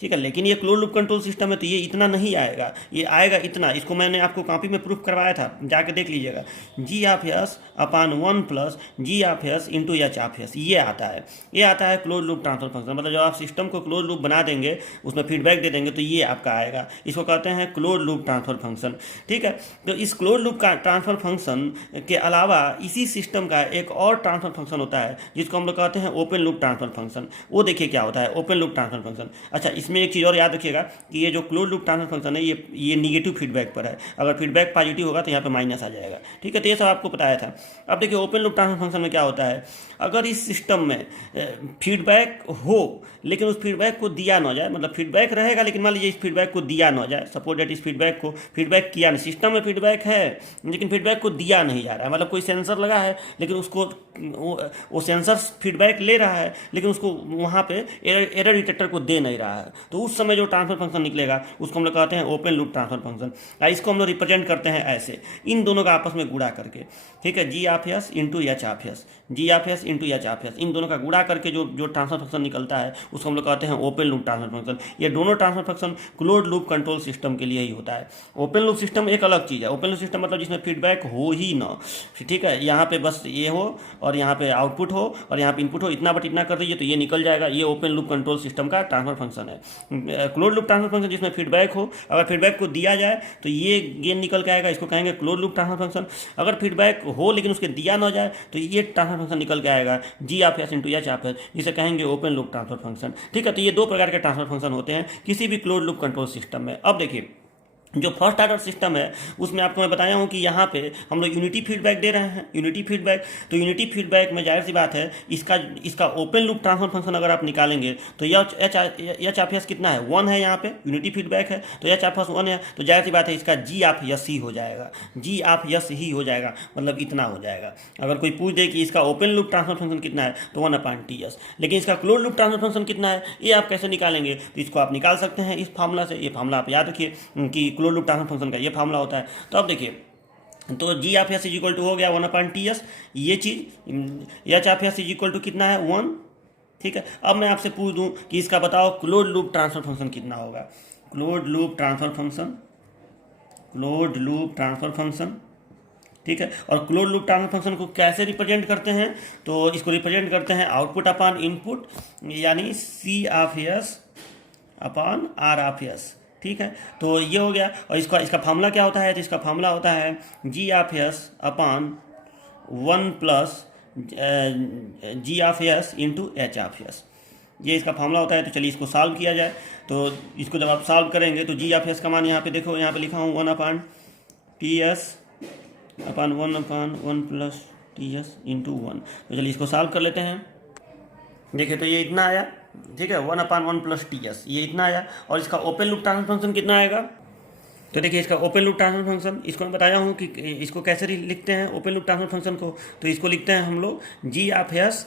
ठीक है, लेकिन ये क्लोज लूप कंट्रोल सिस्टम है तो ये इतना नहीं आएगा, ये आएगा इतना। इसको मैंने आपको कॉपी में प्रूफ करवाया था, जाके देख लीजिएगा, G of S upon 1 plus G of S into H of S, ये आता है। ये आता है क्लोज लूप ट्रांसफर फंक्शन। मतलब जब आप सिस्टम को क्लोज लूप बना देंगे, उसमें फीडबैक दे देंगे, तो ये आपका आएगा। इसको कहते हैं क्लोज लूप ट्रांसफर फंक्शन। ठीक है, तो इस क्लोज लूप का ट्रांसफर फंक्शन के अलावा इसी सिस्टम का एक और ट्रांसफर फंक्शन होता है जिसको हम लोग कहते हैं ओपन लूप ट्रांसफर फंक्शन। वो देखिए क्या होता है ओपन लूप ट्रांसफर फंक्शन। अच्छा, इसमें एक चीज़ और याद रखिएगा कि ये जो क्लोज लूप ट्रांसफर फंक्शन है, ये निगेटिव फीडबैक पर है। अगर फीडबैक पॉजिटिव होगा तो यहाँ पे माइनस आ जाएगा। ठीक है, तो ये सब आपको बताया था। अब देखिए, ओपन लूप ट्रांसफर फंक्शन में क्या होता है, अगर इस सिस्टम में फीडबैक हो लेकिन उस फीडबैक को दिया ना जाए, मतलब फीडबैक रहेगा लेकिन मान लीजिए इस फीडबैक को दिया ना जाए, सपोज दैट इस फीडबैक को फीडबैक किया नहीं, सिस्टम में फीडबैक है लेकिन फीडबैक को दिया नहीं जा रहा है, मतलब कोई सेंसर लगा है लेकिन उसको वो सेंसर फीडबैक ले रहा है लेकिन उसको वहाँ पे एरर डिटेक्टर को दे नहीं रहा है, तो उस समय जो ट्रांसफर फंक्शन निकलेगा उसको हम लोग कहते हैं ओपन लूप ट्रांसफर फंक्शन। इसको हम लोग रिप्रेजेंट करते हैं ऐसे, इन दोनों का आपस में गुणा करके, ठीक है, G of S into H of S, G of S into H of S, इन दोनों का गुणा करके जो ट्रांसफर फंक्शन निकलता है उसको हम लोग कहते हैं ओपन लूप ट्रांसफर फंक्शन। ये दोनों transfer function closed loop control system के लिए ही होता है। ओपन लूप सिस्टम एक अलग चीज़ है। ओपन लूप सिस्टम मतलब जिसमें फीडबैक हो ही ना, ठीक है, यहाँ पे बस ये हो और यहाँ पे आउटपुट हो और यहाँ पे इनपुट हो, इतना बट इतना कर दीजिए तो ये निकल जाएगा। ये ओपन लूप कंट्रोल सिस्टम का ट्रांसफर फंक्शन है। क्लोज्ड लूप ट्रांसफर फंक्शन जिसमें फीडबैक हो, अगर फीडबैक को दिया जाए तो ये गेन निकल के आएगा, इसको कहेंगे क्लोज्ड लूप ट्रांसफर फंक्शन। अगर फीडबैक हो लेकिन उसके दिया ना जाए तो ये ट्रांसफर फंक्शन निकल के आएगा G of S into H of S, जिसे कहेंगे ओपन लूप ट्रांसफर फंक्शन, ठीक है। तो ये दो प्रकार के ट्रांसफर फंक्शन होते हैं किसी भी क्लोज्ड लूप कंट्रोल सिस्टम में। अब देखिए जो फर्स्ट ऑर्डर सिस्टम है उसमें आपको मैं बताया हूँ कि यहाँ पे हम लोग यूनिटी फीडबैक दे रहे हैं, यूनिटी फीडबैक। तो यूनिटी फीडबैक में जाहिर सी बात है इसका ओपन लूप ट्रांसफर फंक्शन अगर आप निकालेंगे तो एच ऑफ एस कितना है, 1 है, यहाँ पे यूनिटी फीडबैक है तो एच ऑफ एस 1 है, तो जाहिर सी बात है इसका जी ऑफ एस ही हो जाएगा, जी ऑफ एस ही हो जाएगा, मतलब इतना हो जाएगा। अगर कोई पूछ दे कि इसका ओपन लूप ट्रांसफर फंक्शन कितना है तो 1/TS, लेकिन इसका क्लोज्ड लूप ट्रांसफर फंक्शन कितना है ये आप कैसे निकालेंगे, तो इसको आप निकाल सकते हैं इस फार्मूला से। ये फार्मूला आप याद रखिए कि क्लोज्ड लूप ट्रांसफर फंक्शन का ये फार्मूला होता है। तो अब देखिए, तो G of S is equal to हो गया 1/TS, ये चीज़ H of S is equal to कितना है 1, ठीक है। अब मैं आपसे पूछ दूं कि इसका बताओ क्लोज्ड लूप ट्रांसफर फंक्शन कितना होगा। Closed loop transfer function, closed loop transfer function, ठीक है। और क्लोज्ड लूप ट्रांसफर फंक्शन को कैसे रिप्रेजेंट करते हैं, तो इसको रिप्रेजेंट करते हैं आउटपुट अपॉन इनपुट, यानी C of S upon R of S, ठीक है। तो ये हो गया। और इसका फार्मूला क्या होता है, तो इसका फार्मूला होता है G of S upon 1 plus G of S into H of S, ये इसका फार्मूला होता है। तो चलिए इसको सॉल्व किया जाए। तो इसको जब आप सॉल्व करेंगे तो जी ऑफ एस का मान यहाँ पे देखो, यहाँ पे लिखा हूँ 1/TS upon 1/1 plus TS into 1। तो चलिए इसको सॉल्व कर लेते हैं। देखिए तो ये इतना आया, ठीक है, 1/1 प्लस TS, ये इतना आया। और इसका ओपन लूप ट्रांसफर फंक्शन कितना आएगा, तो देखिए इसका ओपन लूप ट्रांसफर फंक्शन, इसको मैं बताया हूँ कि इसको कैसे लिखते हैं ओपन लूप ट्रांसफर फंक्शन को। तो इसको लिखते हैं हम लोग G of S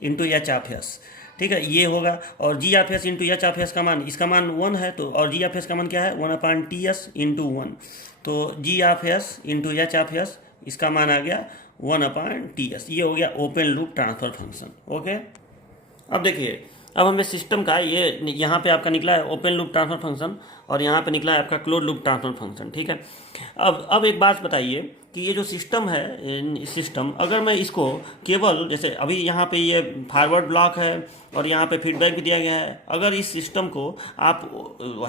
into H of S, ठीक है, ये होगा। और G of S into H of S का मान, इसका मान 1 है, तो और जी ऑफ एस का मान क्या है 1/TS इंटू 1। तो G of S into H of S, इसका मान आ गया 1/TS, ये हो गया open loop transfer function, okay. अब देखिए, अब हमें सिस्टम का ये यहाँ पे आपका निकला है ओपन लूप ट्रांसफर फंक्शन और यहाँ पे निकला है आपका क्लोज लूप ट्रांसफर फंक्शन, ठीक है। अब एक बात बताइए कि ये जो सिस्टम है, सिस्टम अगर मैं इसको केवल जैसे अभी यहाँ पे ये फॉरवर्ड ब्लॉक है और यहाँ पे फीडबैक भी दिया गया है, अगर इस सिस्टम को आप,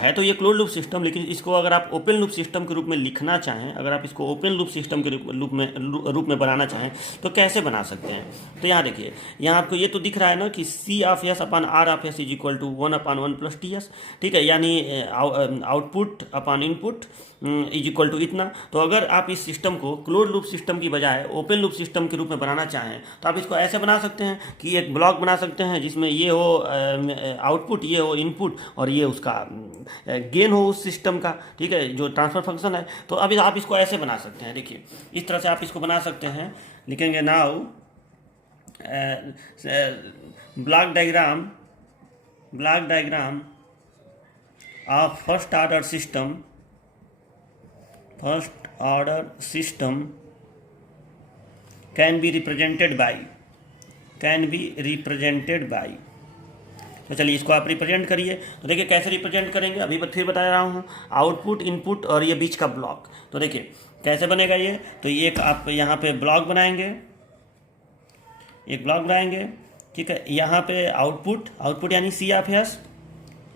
है तो ये क्लोज लूप सिस्टम, लेकिन इसको अगर आप ओपन लूप सिस्टम के रूप में लिखना चाहें, अगर आप इसको ओपन लूप सिस्टम के रूप में बनाना चाहें तो कैसे बना सकते हैं। तो यहाँ देखिए, यहाँ आपको ये तो दिख रहा है ना कि C of S upon R of S is equal to 1/1 plus TS, ठीक है, यानी output upon input is equal to इतना। तो अगर आप इस सिस्टम को क्लोज लूप सिस्टम की बजाय ओपन लूप सिस्टम के रूप में बनाना चाहें तो आप इसको ऐसे बना सकते हैं कि एक ब्लॉक बना सकते हैं जिसमें ये हो आउटपुट, ये हो इनपुट और ये उसका गेन हो उस सिस्टम का, ठीक है, जो ट्रांसफर फंक्शन है। तो अभी आप इसको ऐसे बना सकते हैं, देखिए इस तरह से आप इसको बना सकते हैं। लिखेंगे now block diagram of first order system can be represented by. तो चलिए इसको आप रिप्रेजेंट करिए। तो देखिए कैसे रिप्रेजेंट करेंगे, अभी फिर बता रहा हूँ, आउटपुट इनपुट और ये बीच का ब्लॉक। तो देखिए कैसे बनेगा ये, तो ये एक आप यहाँ पे ब्लॉक बनाएंगे, एक ब्लॉक बनाएंगे, ठीक है। यहाँ पे आउटपुट यानी सी ऑफ एस,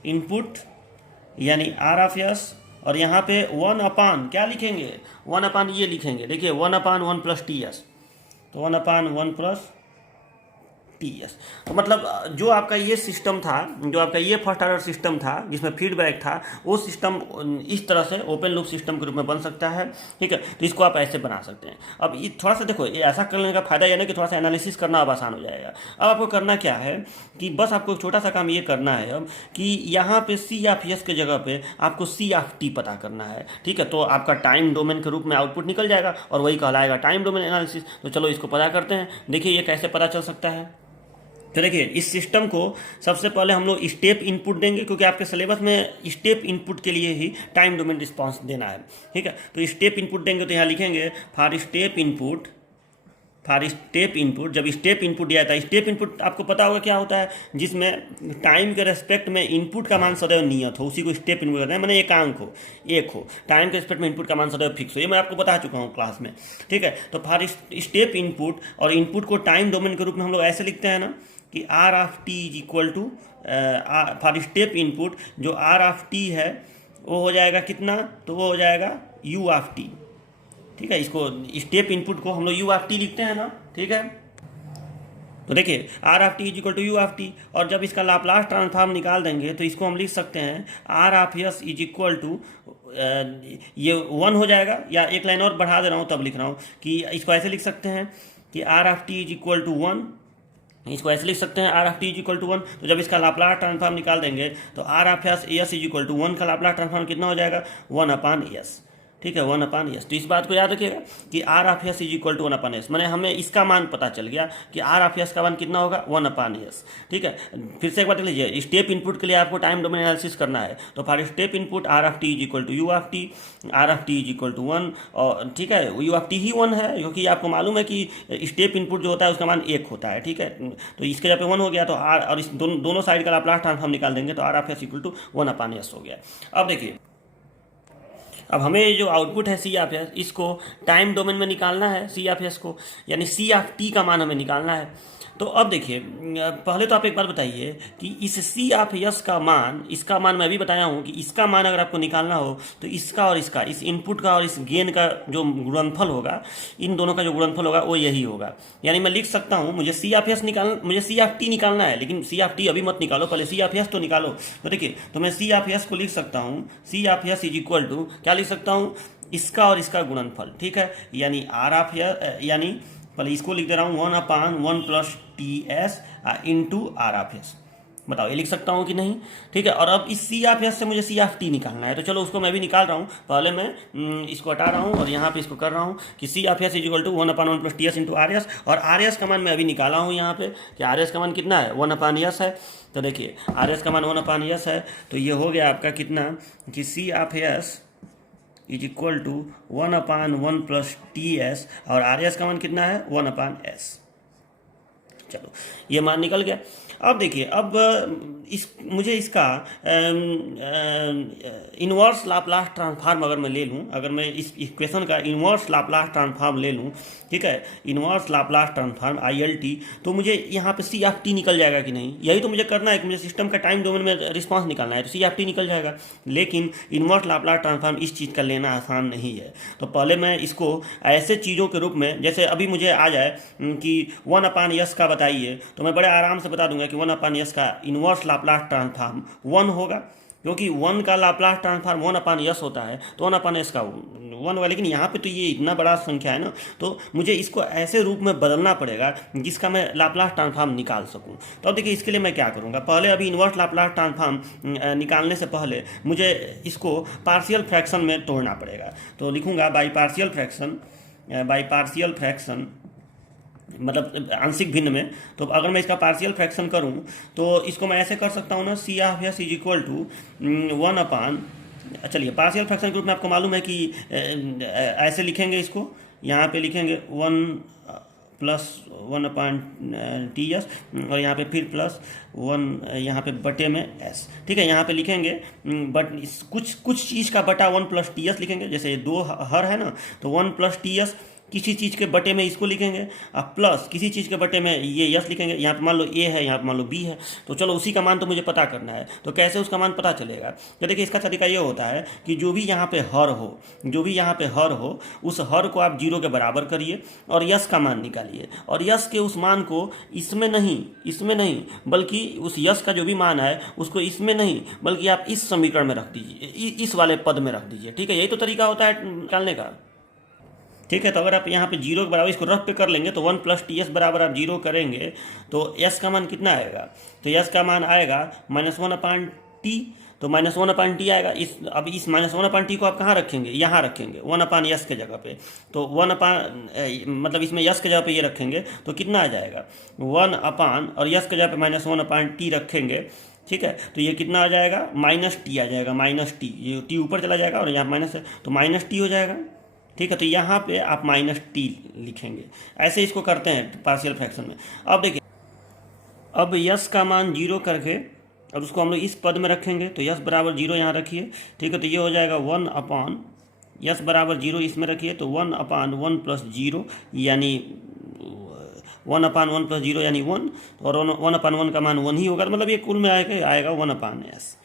इनपुट यानी आर ऑफ एस, और यहाँ पे 1/, क्या लिखेंगे 1/, ये लिखेंगे, देखिए 1/1 प्लस TS, तो 1/1 प्लस TS। तो मतलब जो आपका ये सिस्टम था, जो आपका ये फर्स्ट ऑर्डर सिस्टम था जिसमें फीडबैक था, वो सिस्टम इस तरह से ओपन लूप सिस्टम के रूप में बन सकता है, ठीक है। तो इसको आप ऐसे बना सकते हैं। अब ये थोड़ा सा देखो, ये ऐसा करने का फायदा यह ना कि थोड़ा सा एनालिसिस करना अब आसान हो जाएगा। अब आपको करना क्या है कि बस आपको एक छोटा सा काम ये करना है अब कि यहाँ पे सी ऑफ एस के जगह पे आपको सी ऑफ टी पता करना है, ठीक है। तो आपका टाइम डोमेन के रूप में आउटपुट निकल जाएगा और वही कहलाएगा टाइम डोमेन एनालिसिस। तो चलो इसको पता करते हैं। देखिए ये कैसे पता चल सकता है। तो देखिए इस सिस्टम को सबसे पहले हम लोग स्टेप इनपुट देंगे, क्योंकि आपके सिलेबस में स्टेप इनपुट के लिए ही टाइम डोमेन रिस्पांस देना है। ठीक है, तो स्टेप इनपुट देंगे तो यहाँ लिखेंगे फॉर स्टेप इनपुट, जब स्टेप इनपुट दिया था, स्टेप इनपुट आपको पता होगा क्या होता है, जिसमें टाइम के रेस्पेक्ट में इनपुट का मान सदैव नियत हो, उसी को स्टेप इनपुट कहते हैं। मैंने एकांक हो, एक हो, टाइम के रेस्पेक्ट में इनपुट का मान सदैव फिक्स हो, ये मैं आपको बता चुका हूँ क्लास में। ठीक है, तो फॉर स्टेप इनपुट, और इनपुट को टाइम डोमेन के रूप में हम लोग ऐसे लिखते हैं ना कि R of T is equal to, for step input जो आर ऑफ टी है वो हो जाएगा कितना, तो वो हो जाएगा यू ऑफ टी। ठीक है, इसको स्टेप इनपुट को हम लोग यू ऑफ टी लिखते हैं ना। ठीक है, तो देखिए R of T is equal to U of T, और जब इसका लाप्लास ट्रांसफॉर्म निकाल देंगे तो इसको हम लिख सकते हैं R of S is equal to, ये 1 हो जाएगा, या एक लाइन और बढ़ा दे रहा हूँ तब लिख रहा हूँ कि इसको ऐसे लिख सकते हैं कि R of T is equal to 1, इसको ऐसे लिख सकते हैं R of T is equal to 1। तो जब इसका लाप्लास ट्रांसफॉर्म निकाल देंगे तो R of S is equal to 1 का लाप्लास ट्रांसफॉर्म कितना हो जाएगा, 1/s। ठीक है, 1/s। तो इस बात को याद रखिएगा कि R of S is equal to 1/s, मैंने हमें इसका मान पता चल गया कि आर ऑफ एस का मान कितना होगा, 1/s। ठीक है, फिर से एक बार देख लीजिए, स्टेप इनपुट के लिए आपको टाइम डोमेन एनालिसिस करना है, तो for step input R of T is equal to U of T, R of T is equal to 1, और ठीक है यू ऑफ टी ही 1 है, क्योंकि आपको मालूम है कि स्टेप इनपुट जो होता है उसका मान 1 होता है। ठीक है, तो इसके जब 1 हो गया तो आर, और इस दोनों साइड का लाप्लास ट्रांसफॉर्म निकाल देंगे तो R of S equal to 1/s हो गया। अब देखिए, अब हमें ये जो आउटपुट है सी ऑफ एस, इसको टाइम डोमेन में निकालना है सी ऑफ एस को, यानी सी ऑफ टी का मान हमें निकालना है। तो अब देखिए, पहले तो आप एक बात बताइए कि इस सी ऑफ एस का मान, इसका मान मैं अभी बताया हूँ कि इसका मान अगर आपको निकालना हो तो इसका और इसका, इस इनपुट का और इस गेन का जो गुणनफल होगा, इन दोनों का जो गुणनफल होगा वो यही होगा। यानी मैं लिख सकता हूँ मुझे सी ऑफ एस मुझे सी ऑफ टी निकालना है, लेकिन सी ऑफ टी अभी मत निकालो, पहले सी ऑफ एस तो निकालो। तो देखिए, तो मैं सी ऑफ एस को लिख सकता हूँ, C of S is equal to क्या लिख सकता हूँ, इसका और इसका गुणनफल। ठीक है, यानी आर ऑफ एस, यानी पहले इसको लिख दे रहा हूँ 1/1 plus T S into R of S. बताओ ये लिख सकता हूँ कि नहीं। ठीक है, और अब इस सी ऑफ एस से मुझे सी ऑफ टी निकालना है, तो चलो उसको मैं भी निकाल रहा हूँ। पहले मैं इसको हटा रहा हूँ और यहाँ पे इसको कर रहा हूँ कि C of S is equal to 1/1 plus T S into R S, और आर एस का मान मैं अभी निकाला हूँ यहाँ पे कि आर एस का मान कितना है, 1/s है। तो देखिए आर एस का मान 1/s है, तो ये हो गया आपका कितना कि C of S is equal to 1/1 plus T S, और आर एस का मान कितना है, 1/s। चलो ये मान निकल गया। अब देखिए, अब मुझे इसका इन्वर्स लाप्लास ट्रांसफॉर्म अगर मैं ले लूँ, अगर मैं इस इक्वेशन का इन्वर्स लाप्लास ट्रांसफॉर्म ले लूँ, ठीक है, इन्वर्स लाप्लास ट्रांसफॉर्म ILT, तो मुझे यहाँ पे सी ऑफ टी निकल जाएगा कि नहीं, यही तो मुझे करना है कि मुझे सिस्टम का टाइम डोमेन में रिस्पांस निकालना है, तो सी ऑफ टी निकल जाएगा। लेकिन इन्वर्स लाप्लास ट्रांसफॉर्म इस चीज़ का लेना आसान नहीं है, तो पहले मैं इसको ऐसे चीज़ों के रूप में, जैसे अभी मुझे आ जाए कि 1/s का बताइए, तो मैं बड़े आराम से बता दूंगा कि 1/s का इन्वर्स लाप्लास ट्रांसफॉर्म 1 होगा, क्योंकि 1 का लाप्लास ट्रांसफॉर्म 1/s होता है, तो 1/s का 1 होगा। लेकिन यहाँ पे तो ये इतना बड़ा संख्या है ना, तो मुझे इसको ऐसे रूप में बदलना पड़ेगा जिसका मैं लाप्लास ट्रांसफॉर्म निकाल सकूँ। तो अब देखिए इसके लिए मैं क्या करूँगा, पहले अभी इन्वर्स लाप्लास ट्रांसफॉर्म निकालने से पहले मुझे इसको पार्शियल फ्रैक्शन में तोड़ना पड़ेगा। तो लिखूँगा बाई पार्शियल फ्रैक्शन, मतलब आंशिक भिन्न में। तो अगर मैं इसका पार्शियल फ्रैक्शन करूं तो इसको मैं ऐसे कर सकता हूं ना, C of S is equal to 1/, चलिए पार्शियल फ्रैक्शन के रूप में आपको मालूम है कि ऐसे लिखेंगे, इसको यहाँ पे लिखेंगे 1 प्लस 1/TS, और यहाँ पे फिर प्लस 1 यहाँ पे बटे में S। ठीक है, यहाँ पे लिखेंगे बट कुछ चीज़ का बटा 1 प्लस TS लिखेंगे, जैसे 2 हर है ना, तो 1 प्लस TS किसी चीज़ के बटे में इसको लिखेंगे, अब प्लस किसी चीज़ के बटे में ये यस लिखेंगे। यहाँ पे मान लो ए है, यहाँ पे मान लो बी है, तो चलो उसी का मान तो मुझे पता करना है। तो कैसे उसका मान पता चलेगा, तो देखिए इसका तरीका ये होता है कि जो भी यहाँ पे हर हो उस हर को आप 0 के बराबर करिए और यस का मान निकालिए, और यस के उस मान को इसमें नहीं बल्कि उस यस का जो भी मान है उसको इसमें नहीं बल्कि आप इस समीकरण में रख दीजिए, इस वाले पद में रख दीजिए। ठीक है, यही तो तरीका होता है निकालने का। ठीक है, तो अगर आप यहाँ पे 0 के बराबर इसको रफ पे कर लेंगे तो 1 प्लस TS बराबर आप 0 करेंगे तो S का मान कितना आएगा, तो S का मान आएगा -1/T। तो -1/t आएगा। अब इस -1/t को आप कहाँ रखेंगे, यहाँ रखेंगे 1/s के जगह पे। तो मतलब इसमें यस के जगह पे ये रखेंगे तो कितना आ जाएगा 1 और यस के जगह पे -1/t रखेंगे, ठीक है। तो ये कितना आ जाएगा -t आ जाएगा, -t, ये t ऊपर चला जाएगा और यहाँ माइनस है तो -t हो जाएगा, ठीक है। तो यहाँ पे आप -t लिखेंगे। ऐसे इसको करते हैं पार्शियल फ्रैक्शन में। अब देखिए, अब यस का मान 0 करके और उसको हम लोग इस पद में रखेंगे तो यस बराबर 0 यहाँ रखिए, ठीक है। तो ये हो जाएगा 1 यस बराबर 0 इसमें रखिए तो 1/1 + 0 यानी 1/1 + 0 यानी 1, और 1/1 का मान 1 ही होगा, मतलब ये कुल में आएगा 1/s,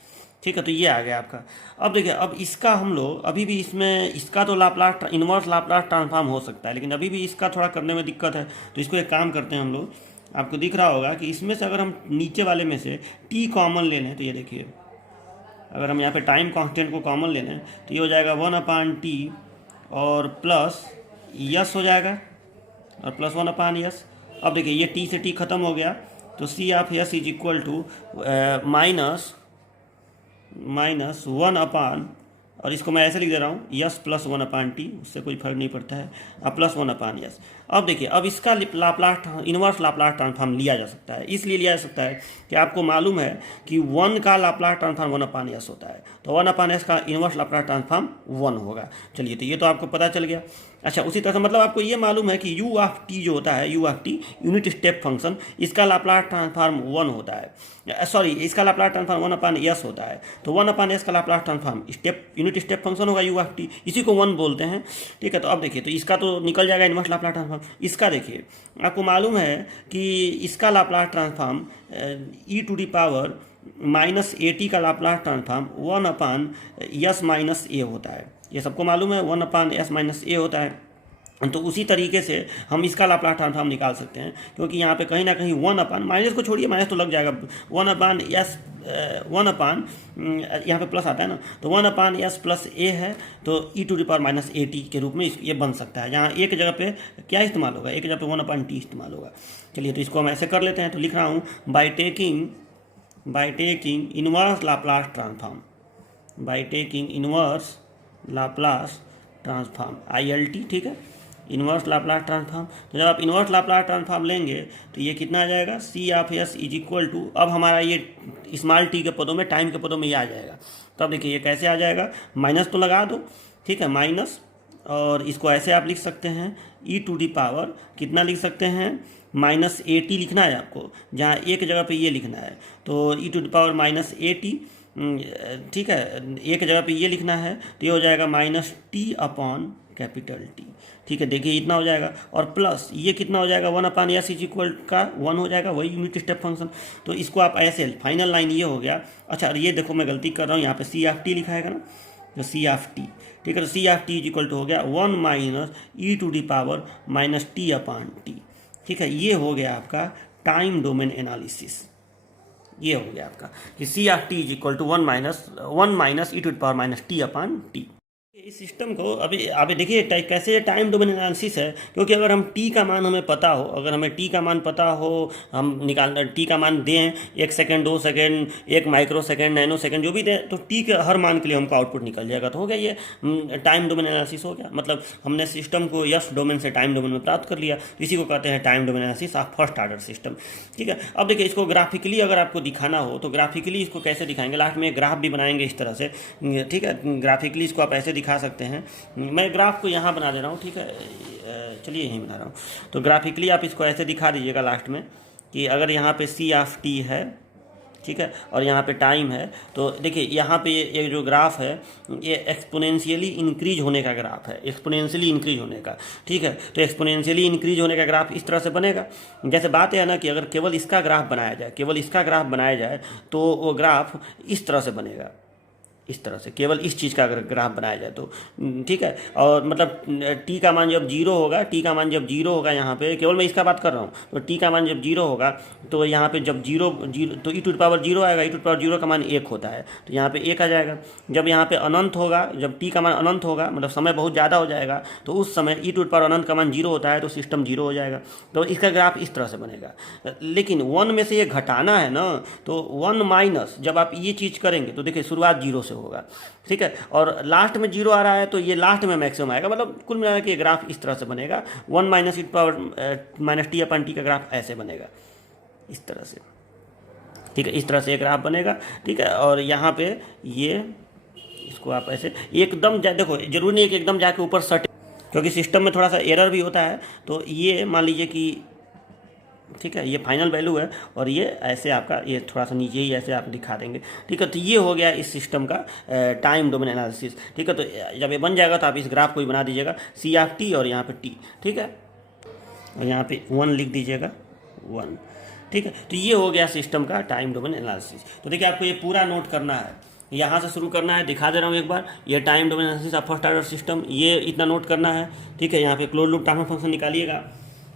ठीक है। तो ये आ गया आपका। अब देखिए, अब इसका हम लोग अभी भी इसमें इसका तो लाप्लास इन्वर्स लाप्लास ट्रांसफॉर्म हो सकता है, लेकिन अभी भी इसका थोड़ा करने में दिक्कत है। तो इसको एक काम करते हैं हम लोग, आपको दिख रहा होगा कि इसमें से अगर हम नीचे वाले में से t कॉमन ले लें तो ये देखिए, अगर हम यहाँ पे टाइम कांस्टेंट को कॉमन ले लें तो ये हो जाएगा 1/t और प्लस यस हो जाएगा और प्लस 1/s। अब देखिए ये t से t खत्म हो गया तो c of s is equal to -1 और इसको मैं ऐसे लिख दे रहा हूँ यस प्लस 1/t, उससे कोई फर्क नहीं पड़ता है, अब प्लस 1/s। अब देखिए, अब इसका लाप्लास इन्वर्स लाप्लास ट्रांसफॉर्म लिया जा सकता है, इसलिए लिया जा सकता है कि आपको मालूम है कि 1 का लाप्लास ट्रांसफॉर्म 1/s होता है, तो 1/s का इन्वर्स लाप्लास ट्रांसफॉर्म 1 होगा। चलिए, तो ये तो आपको पता चल गया। अच्छा, उसी तरह से मतलब आपको ये मालूम है कि u ऑफ t जो होता है, u of t unit step function, इसका लाप्लास ट्रांसफॉर्म 1 होता है, सॉरी इसका लाप्लास ट्रांसफॉर्म 1/s होता है। तो 1/s का Laplace transform unit step function होगा u ऑफ t, इसी को 1 बोलते हैं, ठीक है। तो अब देखिए, तो इसका तो निकल जाएगा इन्वर्स लाप्लास ट्रांसफॉर्म। इसका देखिए, आपको मालूम है कि इसका लाप्लास ट्रांसफॉर्म e⁻−at का लाप्लास ट्रांसफॉर्म 1/s-a होता है, ये सबको मालूम है 1/s-a होता है। तो उसी तरीके से हम इसका लाप्लास ट्रांसफॉर्म निकाल सकते हैं, क्योंकि यहाँ पे कहीं ना कहीं 1 माइनस को छोड़िए, माइनस तो लग जाएगा, 1/s 1 यहाँ पे प्लस आता है ना, तो 1/s + a है, तो e⁻−at के रूप में ये बन सकता है। यहाँ एक जगह पे क्या इस्तेमाल होगा, एक जगह पे 1/t इस्तेमाल होगा। चलिए, तो इसको हम ऐसे कर लेते हैं। तो लिख रहा हूँ by taking inverse Laplace transform, by taking inverse Laplace transform ILT, ठीक है, इन्वर्स लाप्लास ट्रांसफॉर्म। तो जब आप इन्वर्स लाप्लास ट्रांसफॉर्म लेंगे तो ये कितना आ जाएगा, c of s is equal to, अब हमारा ये स्मॉल t के पदों में, टाइम के पदों में ये आ जाएगा। तो अब देखिए ये कैसे आ जाएगा, माइनस तो लगा दो, ठीक है, माइनस, और इसको ऐसे आप लिख सकते हैं e⁻, कितना लिख सकते हैं, -at लिखना है आपको, जहाँ एक जगह पे ये लिखना है, तो e⁻−at, ठीक है, एक जगह पे ये लिखना है, तो ये हो जाएगा -t/T, ठीक है। देखिए इतना हो जाएगा, और प्लस ये कितना हो जाएगा 1/s इज इक्वल का 1 हो जाएगा, वही यूनिट स्टेप फंक्शन। तो इसको आप ऐसे, फाइनल लाइन ये हो गया। अच्छा, ये देखो मैं गलती कर रहा हूँ, यहाँ पे c ऑफ t लिखा है ना, तो c ऑफ t, ठीक है, तो c of t is equal to हो गया 1 e⁻−t/t, ठीक है। ये हो गया आपका टाइम डोमेन एनालिसिस, ये हो गया आपका कि c of t is equal to 1 e⁻−t/t। इस सिस्टम को अभी देखिए कैसे टाइम डोमेन एनालिसिस है, क्योंकि अगर हम t का मान हमें पता हो, अगर हमें t का मान पता हो, हम t का मान दें 1 second, 2 second, 1 micro second, nano second, जो भी दें, तो t के हर मान के लिए हमको आउटपुट निकल जाएगा। तो हो गया ये टाइम डोमेन एनालिसिस हो गया, मतलब हमने सिस्टम को यस डोमेन से टाइम डोमेन में प्राप्त कर लिया। तो इसी को कहते हैं time domain analysis of first order system, ठीक है। अब देखिए, इसको ग्राफिकली अगर आपको दिखाना हो तो ग्राफिकली इसको कैसे दिखाएंगे, लास्ट में ग्राफ भी बनाएंगे इस तरह से, ठीक है। ग्राफिकली इसको आप ऐसे दिखा सकते हैं, मैं ग्राफ को यहाँ बना दे रहा हूँ, ठीक है, चलिए यहीं बना रहा हूँ। तो ग्राफिकली आप इसको ऐसे दिखा दीजिएगा लास्ट में कि अगर यहाँ पे c ऑफ t है, ठीक है, और यहाँ पे टाइम है, तो देखिए यहाँ पे ये जो ग्राफ है ये एक्सपोनेंशियली इंक्रीज होने का ग्राफ है, एक्सपोनेंशियली इंक्रीज होने का, ठीक है। तो एक्सपोनेंशियली इंक्रीज होने का ग्राफ इस तरह से बनेगा। जैसे बात है ना कि अगर केवल इसका ग्राफ बनाया जाए, तो वो ग्राफ इस तरह से बनेगा, इस तरह से, केवल इस चीज़ का अगर ग्राफ बनाया जाए तो ठीक है। और मतलब टी का मान जब जीरो होगा, टी का मान जब जीरो होगा यहाँ पे, केवल मैं इसका बात कर रहा हूँ, तो टी का मान जब जीरो होगा तो यहाँ पे जब जीरो जीरो तो ई टू द पावर जीरो आएगा, ई टू द पावर जीरो का मान एक होता है तो यहाँ पे एक आ जाएगा। जब यहाँ पे अनंत होगा, जब टी का मान अनंत होगा, मतलब समय बहुत ज़्यादा हो जाएगा, तो उस समय ई टू द पावर अनंत का मान जीरो होता है तो सिस्टम जीरो हो जाएगा। तो इसका ग्राफ इस तरह से बनेगा। लेकिन वन में से ये घटाना है ना, तो वन माइनस जब आप ये चीज़ करेंगे तो देखिए शुरुआत जीरो से होगा, ठीक है, और लास्ट में जीरो आ रहा है तो ये लास्ट में मैक्सिमम आएगा। मतलब कुल मिला के ग्राफ इस तरह से बनेगा। वन माइनस ई पावर माइनस टी अपन टी का ग्राफ ऐसे बनेगा, इस तरह से, ठीक है, इस तरह से एक ग्राफ बनेगा, ठीक है। और यहाँ पे ये इसको आप ऐसे एकदम देखो, जरूरी नहीं है कि एकदम जाके ऊपर सट, क्योंकि सिस्टम में थोड़ा सा एरर भी होता है। तो ये मान लीजिए कि ठीक है, ये फाइनल वैल्यू है और ये ऐसे आपका ये थोड़ा सा नीचे ही ऐसे आप दिखा देंगे, ठीक है। तो ये हो गया इस सिस्टम का टाइम डोमेन एनालिसिस, ठीक है। तो जब ये बन जाएगा तो आप इस ग्राफ को ही बना दीजिएगा, सी ऑफ टी और यहाँ पे टी, ठीक है, और यहाँ पे 1 लिख दीजिएगा, 1, ठीक है। तो ये हो गया सिस्टम का टाइम डोमेन एनालिसिस। तो देखिए आपको ये पूरा नोट करना है, यहाँ से शुरू करना है, दिखा दे रहा हूँ एक बार, ये time domain analysis of first order system, ये इतना नोट करना है, ठीक है। यहाँ पे क्लोज लूप ट्रांसफर फंक्शन निकालिएगा,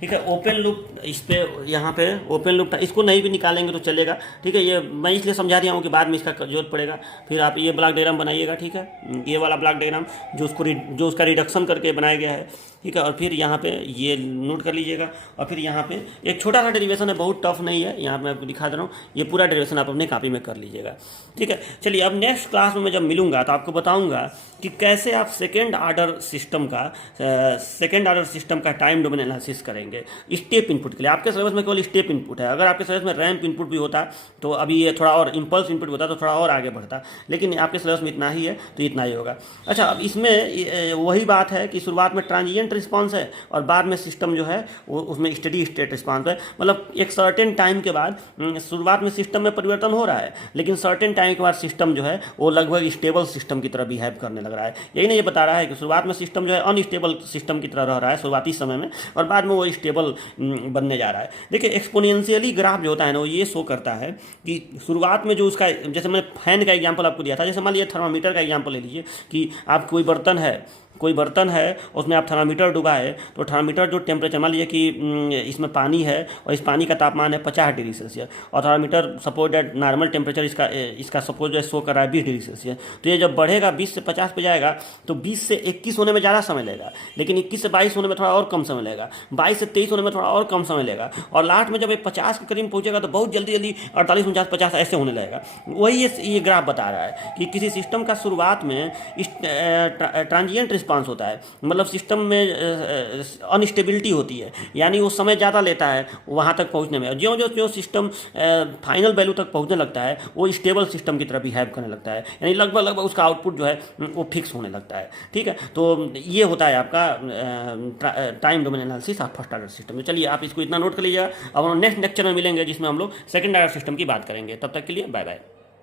ठीक है। ओपन लूप इस पे, यहाँ पे ओपन लूप, इसको नहीं भी निकालेंगे तो चलेगा, ठीक है। ये मैं इसलिए समझा दिया हूँ कि बाद में इसका जरूरत पड़ेगा। फिर आप ये ब्लॉक डायग्राम बनाइएगा, ठीक है, ये वाला ब्लॉक डायग्राम जो उसका रिडक्शन करके बनाया गया है, ठीक है। और फिर यहाँ पे ये नोट कर लीजिएगा। और फिर यहाँ पे एक छोटा सा डेरिवेशन है, बहुत टफ नहीं है, यहाँ मैं आपको दिखा दे रहा हूँ, ये पूरा डेरिवेशन आप अपने कॉपी में कर लीजिएगा, ठीक है। चलिए अब नेक्स्ट क्लास में मैं जब मिलूंगा तो आपको बताऊंगा कि कैसे आप सेकेंड ऑर्डर सिस्टम का टाइम डोमेन एनालिसिस करेंगे स्टेप इनपुट के लिए। आपके सिलेबस में केवल स्टेप इनपुट है, अगर आपके सिलेबस में रैंप इनपुट भी होता तो अभी ये थोड़ा और इम्पल्स इनपुट होता तो थोड़ा और आगे बढ़ता, लेकिन आपके सिलेबस में इतना ही है तो इतना ही होगा। अच्छा, अब इसमें वही बात है कि शुरुआत में ट्रांजिएंट रिस्पांस है और बाद में सिस्टम जो है वो उसमें स्टेडी स्टेट रिस्पांस है। मतलब एक सर्टेन टाइम के बाद शुरुआत में सिस्टम में परिवर्तन हो रहा है, लेकिन सर्टेन टाइम के बाद सिस्टम जो है वो लगभग स्टेबल सिस्टम की तरह बिहेव करने लग रहा है। यही नहीं, ये बता रहा है कि शुरुआत में सिस्टम जो है अनस्टेबल सिस्टम की तरह रह रहा है शुरुआती समय में, और बाद में वो स्टेबल बनने जा रहा है। देखिए एक्सपोनेंशियली ग्राफ जो होता है ना, वो ये शो करता है कि शुरुआत में जो उसका, जैसे मैंने फैन का एग्जांपल आपको दिया था, जैसे मान लीजिए थर्मामीटर का एग्जांपल ले लीजिए कि आप कोई बर्तन है उसमें आप थर्मामीटर डुबाए, तो थर्मामीटर जो टेम्परेचर, मान लीजिए कि इसमें पानी है और इस पानी का तापमान है 50 डिग्री सेल्सियस, और thermometer suppose that normal temperature इसका सपोज शो कर रहा है 20 डिग्री सेल्सियस। तो ये जब बढ़ेगा 20 से 50 पे जाएगा तो 20 से 21 होने में ज़्यादा समय लेगा, लेकिन 21 से 22 होने में थोड़ा और कम समय लेगा, 22 से 23 होने में थोड़ा और कम समय लेगा, और लास्ट में जब ये 50 के करीब पहुँचेगा तो बहुत जल्दी 48, 49, 50 ऐसे होने लगेगा। वही ये ग्राफ बता रहा है कि किसी सिस्टम का शुरुआत में ट्रांजिएंट रिस्पांस होता है, मतलब सिस्टम में अनस्टेबिलिटी होती है, यानी वो समय ज़्यादा लेता है वहाँ तक पहुँचने में, और जो सिस्टम फाइनल वैल्यू तक पहुँचने लगता है वो स्टेबल सिस्टम की तरह बिहेव करने लगता है, यानी लगभग उसका आउटपुट जो है वो फिक्स होने लगता है, ठीक है। तो ये होता है आपका time domain analysis of first order system. तो चलिए आप इसको इतना नोट कर लीजिएगा। अब हम नेक्स्ट लेक्चर में मिलेंगे जिसमें हम लोग सेकंड ऑर्डर सिस्टम की बात करेंगे। तब तक के लिए बाय बाय।